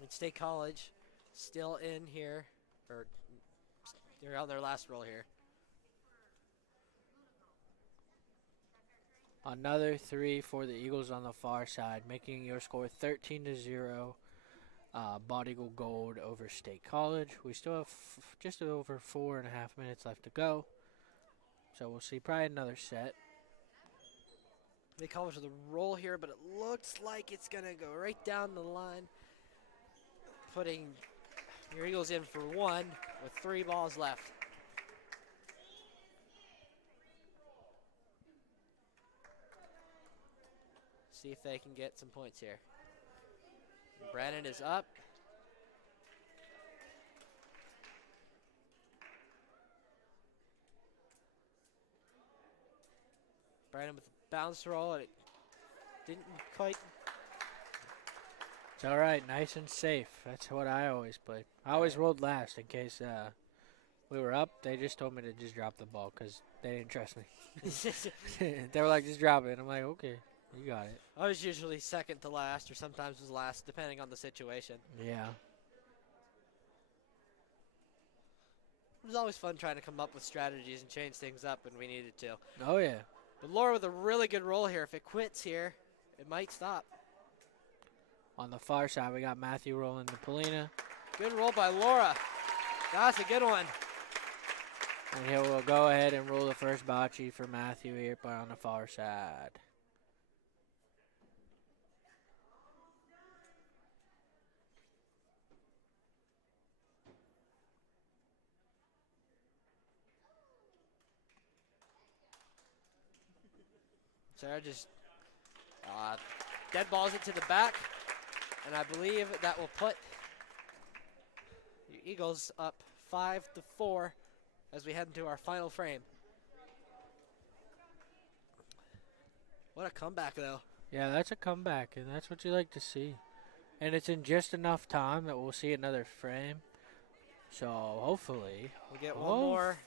And State College still in here, or they're on their last roll here. Another 3 for the Eagles on the far side, making your score 13-0. Bald Eagle Gold over State College. We still have just over 4.5 minutes left to go. So we'll see probably another set. State College with a roll here, but it looks like it's going to go right down the line, putting your Eagles in for 1 with 3 balls left. See if they can get some points here. Brandon is up. Brandon with the bounce roll, and it didn't quite. It's all right, nice and safe. That's what I always played. I always rolled last in case we were up. They just told me to just drop the ball because they didn't trust me. They were like, just drop it. I'm like, okay, you got it. I was usually second to last, or sometimes was last, depending on the situation. Yeah. It was always fun trying to come up with strategies and change things up when we needed to. Oh, yeah. But Laura with a really good roll here. If it quits here, it might stop. On the far side, we got Matthew rolling the Polina. Good roll by Laura. That's a good one. And he will go ahead and roll the first bocce for Matthew here on the far side. Sarah just dead balls it to the back, and I believe that will put the Eagles up 5-4 as we head into our final frame. What a comeback, though. Yeah, that's a comeback, and that's what you like to see. And it's in just enough time that we'll see another frame. So hopefully, We'll get one more.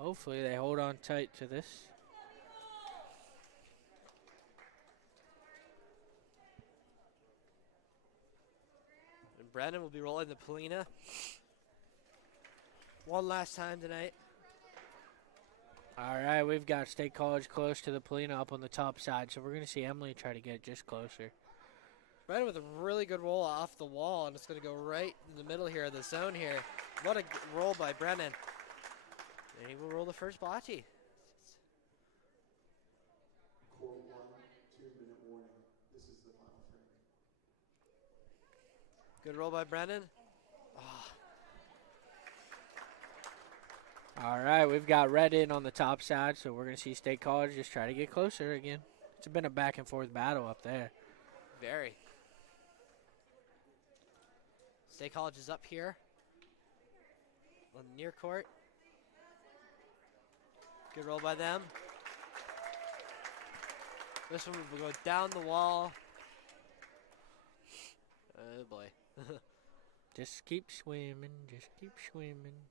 Hopefully they hold on tight to this. And Brandon will be rolling the Polina one last time tonight. All right, we've got State College close to the Polina up on the top side, so we're going to see Emily try to get just closer. Brandon with a really good roll off the wall, and it's going to go right in the middle here of the zone here. What a roll by Brandon. And he will roll the first bocce. Court 1, 2-minute warning. This is the final frame. Good roll by Brandon. All right, we've got red in on the top side, so we're going to see State College just try to get closer again. It's been a back-and-forth battle up there. Very. State College is up here on the near court. Good roll by them. This one will go down the wall. Oh boy. Just keep swimming. Just keep swimming.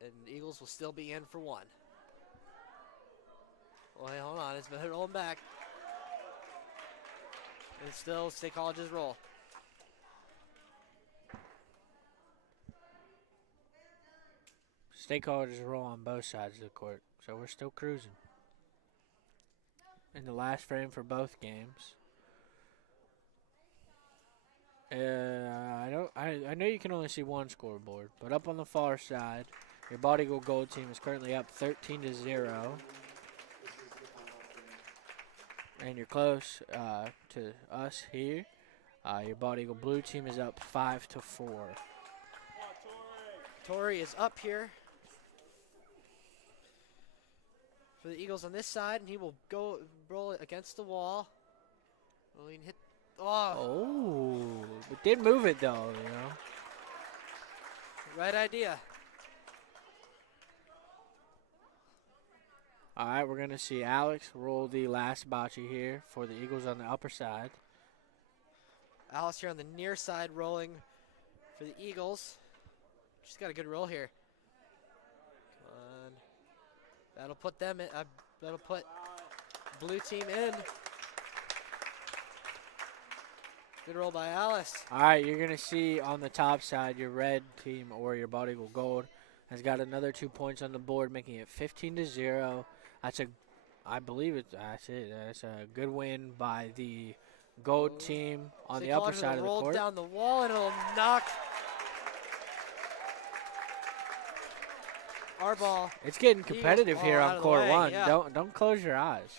And the Eagles will still be in for one. Well, hey, hold on. It's been rolling back. And still State College's roll. State College's roll on both sides of the court, so we're still cruising. In the last frame for both games. I know you can only see one scoreboard, but up on the far side, your Bald Eagle Gold team is currently up 13-0. This is the final frame. And you're close to us here. Your Bald Eagle Blue team is up 5-4. Torrey is up here for the Eagles on this side, and he will go roll it against the wall. Well, he hit. Oh, but did move it though, you know. Right idea. All right, we're going to see Alex roll the last bocce here for the Eagles on the upper side. Alice here on the near side rolling for the Eagles. She's got a good roll here. Come on. That'll put them in. That'll put blue team in. Good roll by Alice. All right, you're going to see on the top side your red team or your Bald Eagle Gold has got another 2 points on the board, making it 15-0. I believe that's it. That's a good win by the Gold team on the upper side of the court. Roll down the wall and it'll knock our ball. It's getting competitive here on court one. Yeah. Don't close your eyes.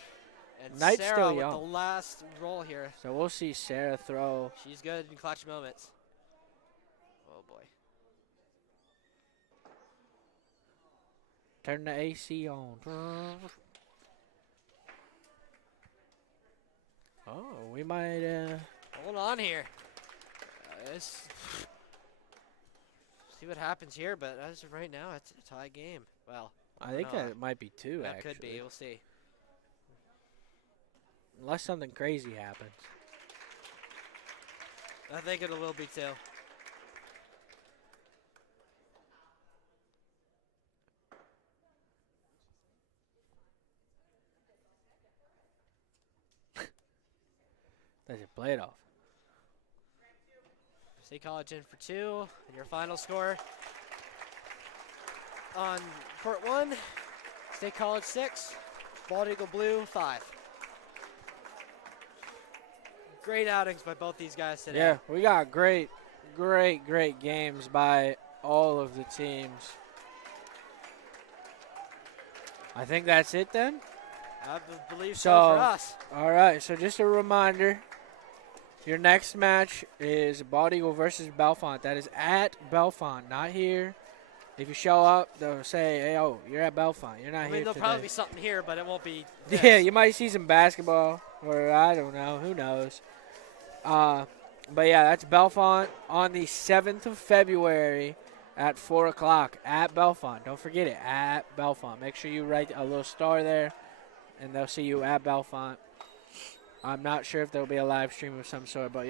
And Knight's Sarah still with young. the last roll here. So we'll see Sarah throw. She's good in clutch moments. Oh boy. Turn the AC on. Oh, we might. Hold on here. See what happens here, but as of right now, it's a tie game. Well, I think that might be two. that actually. could be. We'll see. Unless something crazy happens. I think it will be too. Does it play it off? State College in for two. And your final score on court one, State College 6, Bald Eagle Blue 5. Great outings by both these guys today. Yeah, we got great games by all of the teams. I think that's it then. I believe so for us. All right, so just a reminder, your next match is Bald Eagle versus Bellefonte. That is at Bellefonte, not here. If you show up, they'll say, hey, oh, you're at Bellefonte. You're not here There'll today. probably be something here, but it won't be this. Yeah, you might see some basketball, or I don't know. Who knows? But, yeah, that's Bellefonte on the 7th of February at 4 o'clock at Bellefonte. Don't forget it, at Bellefonte. Make sure you write a little star there, and they'll see you at Bellefonte. I'm not sure if there'll be a live stream of some sort, but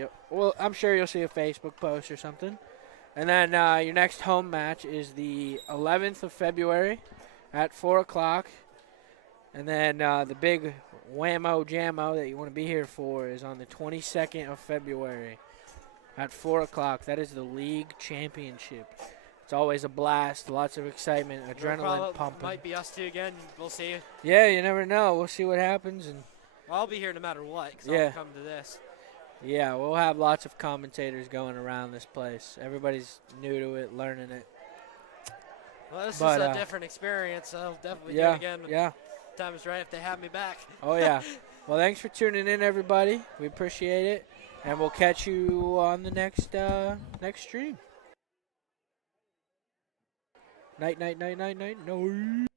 I'm sure you'll see a Facebook post or something. And then your next home match is the 11th of February at 4 o'clock. And then the big whammo jammo that you want to be here for is on the 22nd of February at 4 o'clock. That is the league championship. It's always a blast, lots of excitement, adrenaline pumping. Might be us two again. We'll see. Yeah, you never know. We'll see what happens. And I'll be here no matter what, because Yeah. I'll come to this. yeah, we'll have lots of commentators going around this place. Everybody's new to it, learning it. Well, this But, is a different experience. I'll definitely do Yeah, it again. yeah. Time is right if they have me back. Oh, yeah. Well, thanks for tuning in, everybody. We appreciate it. And we'll catch you on the next stream. Night, night, night, night, night. No.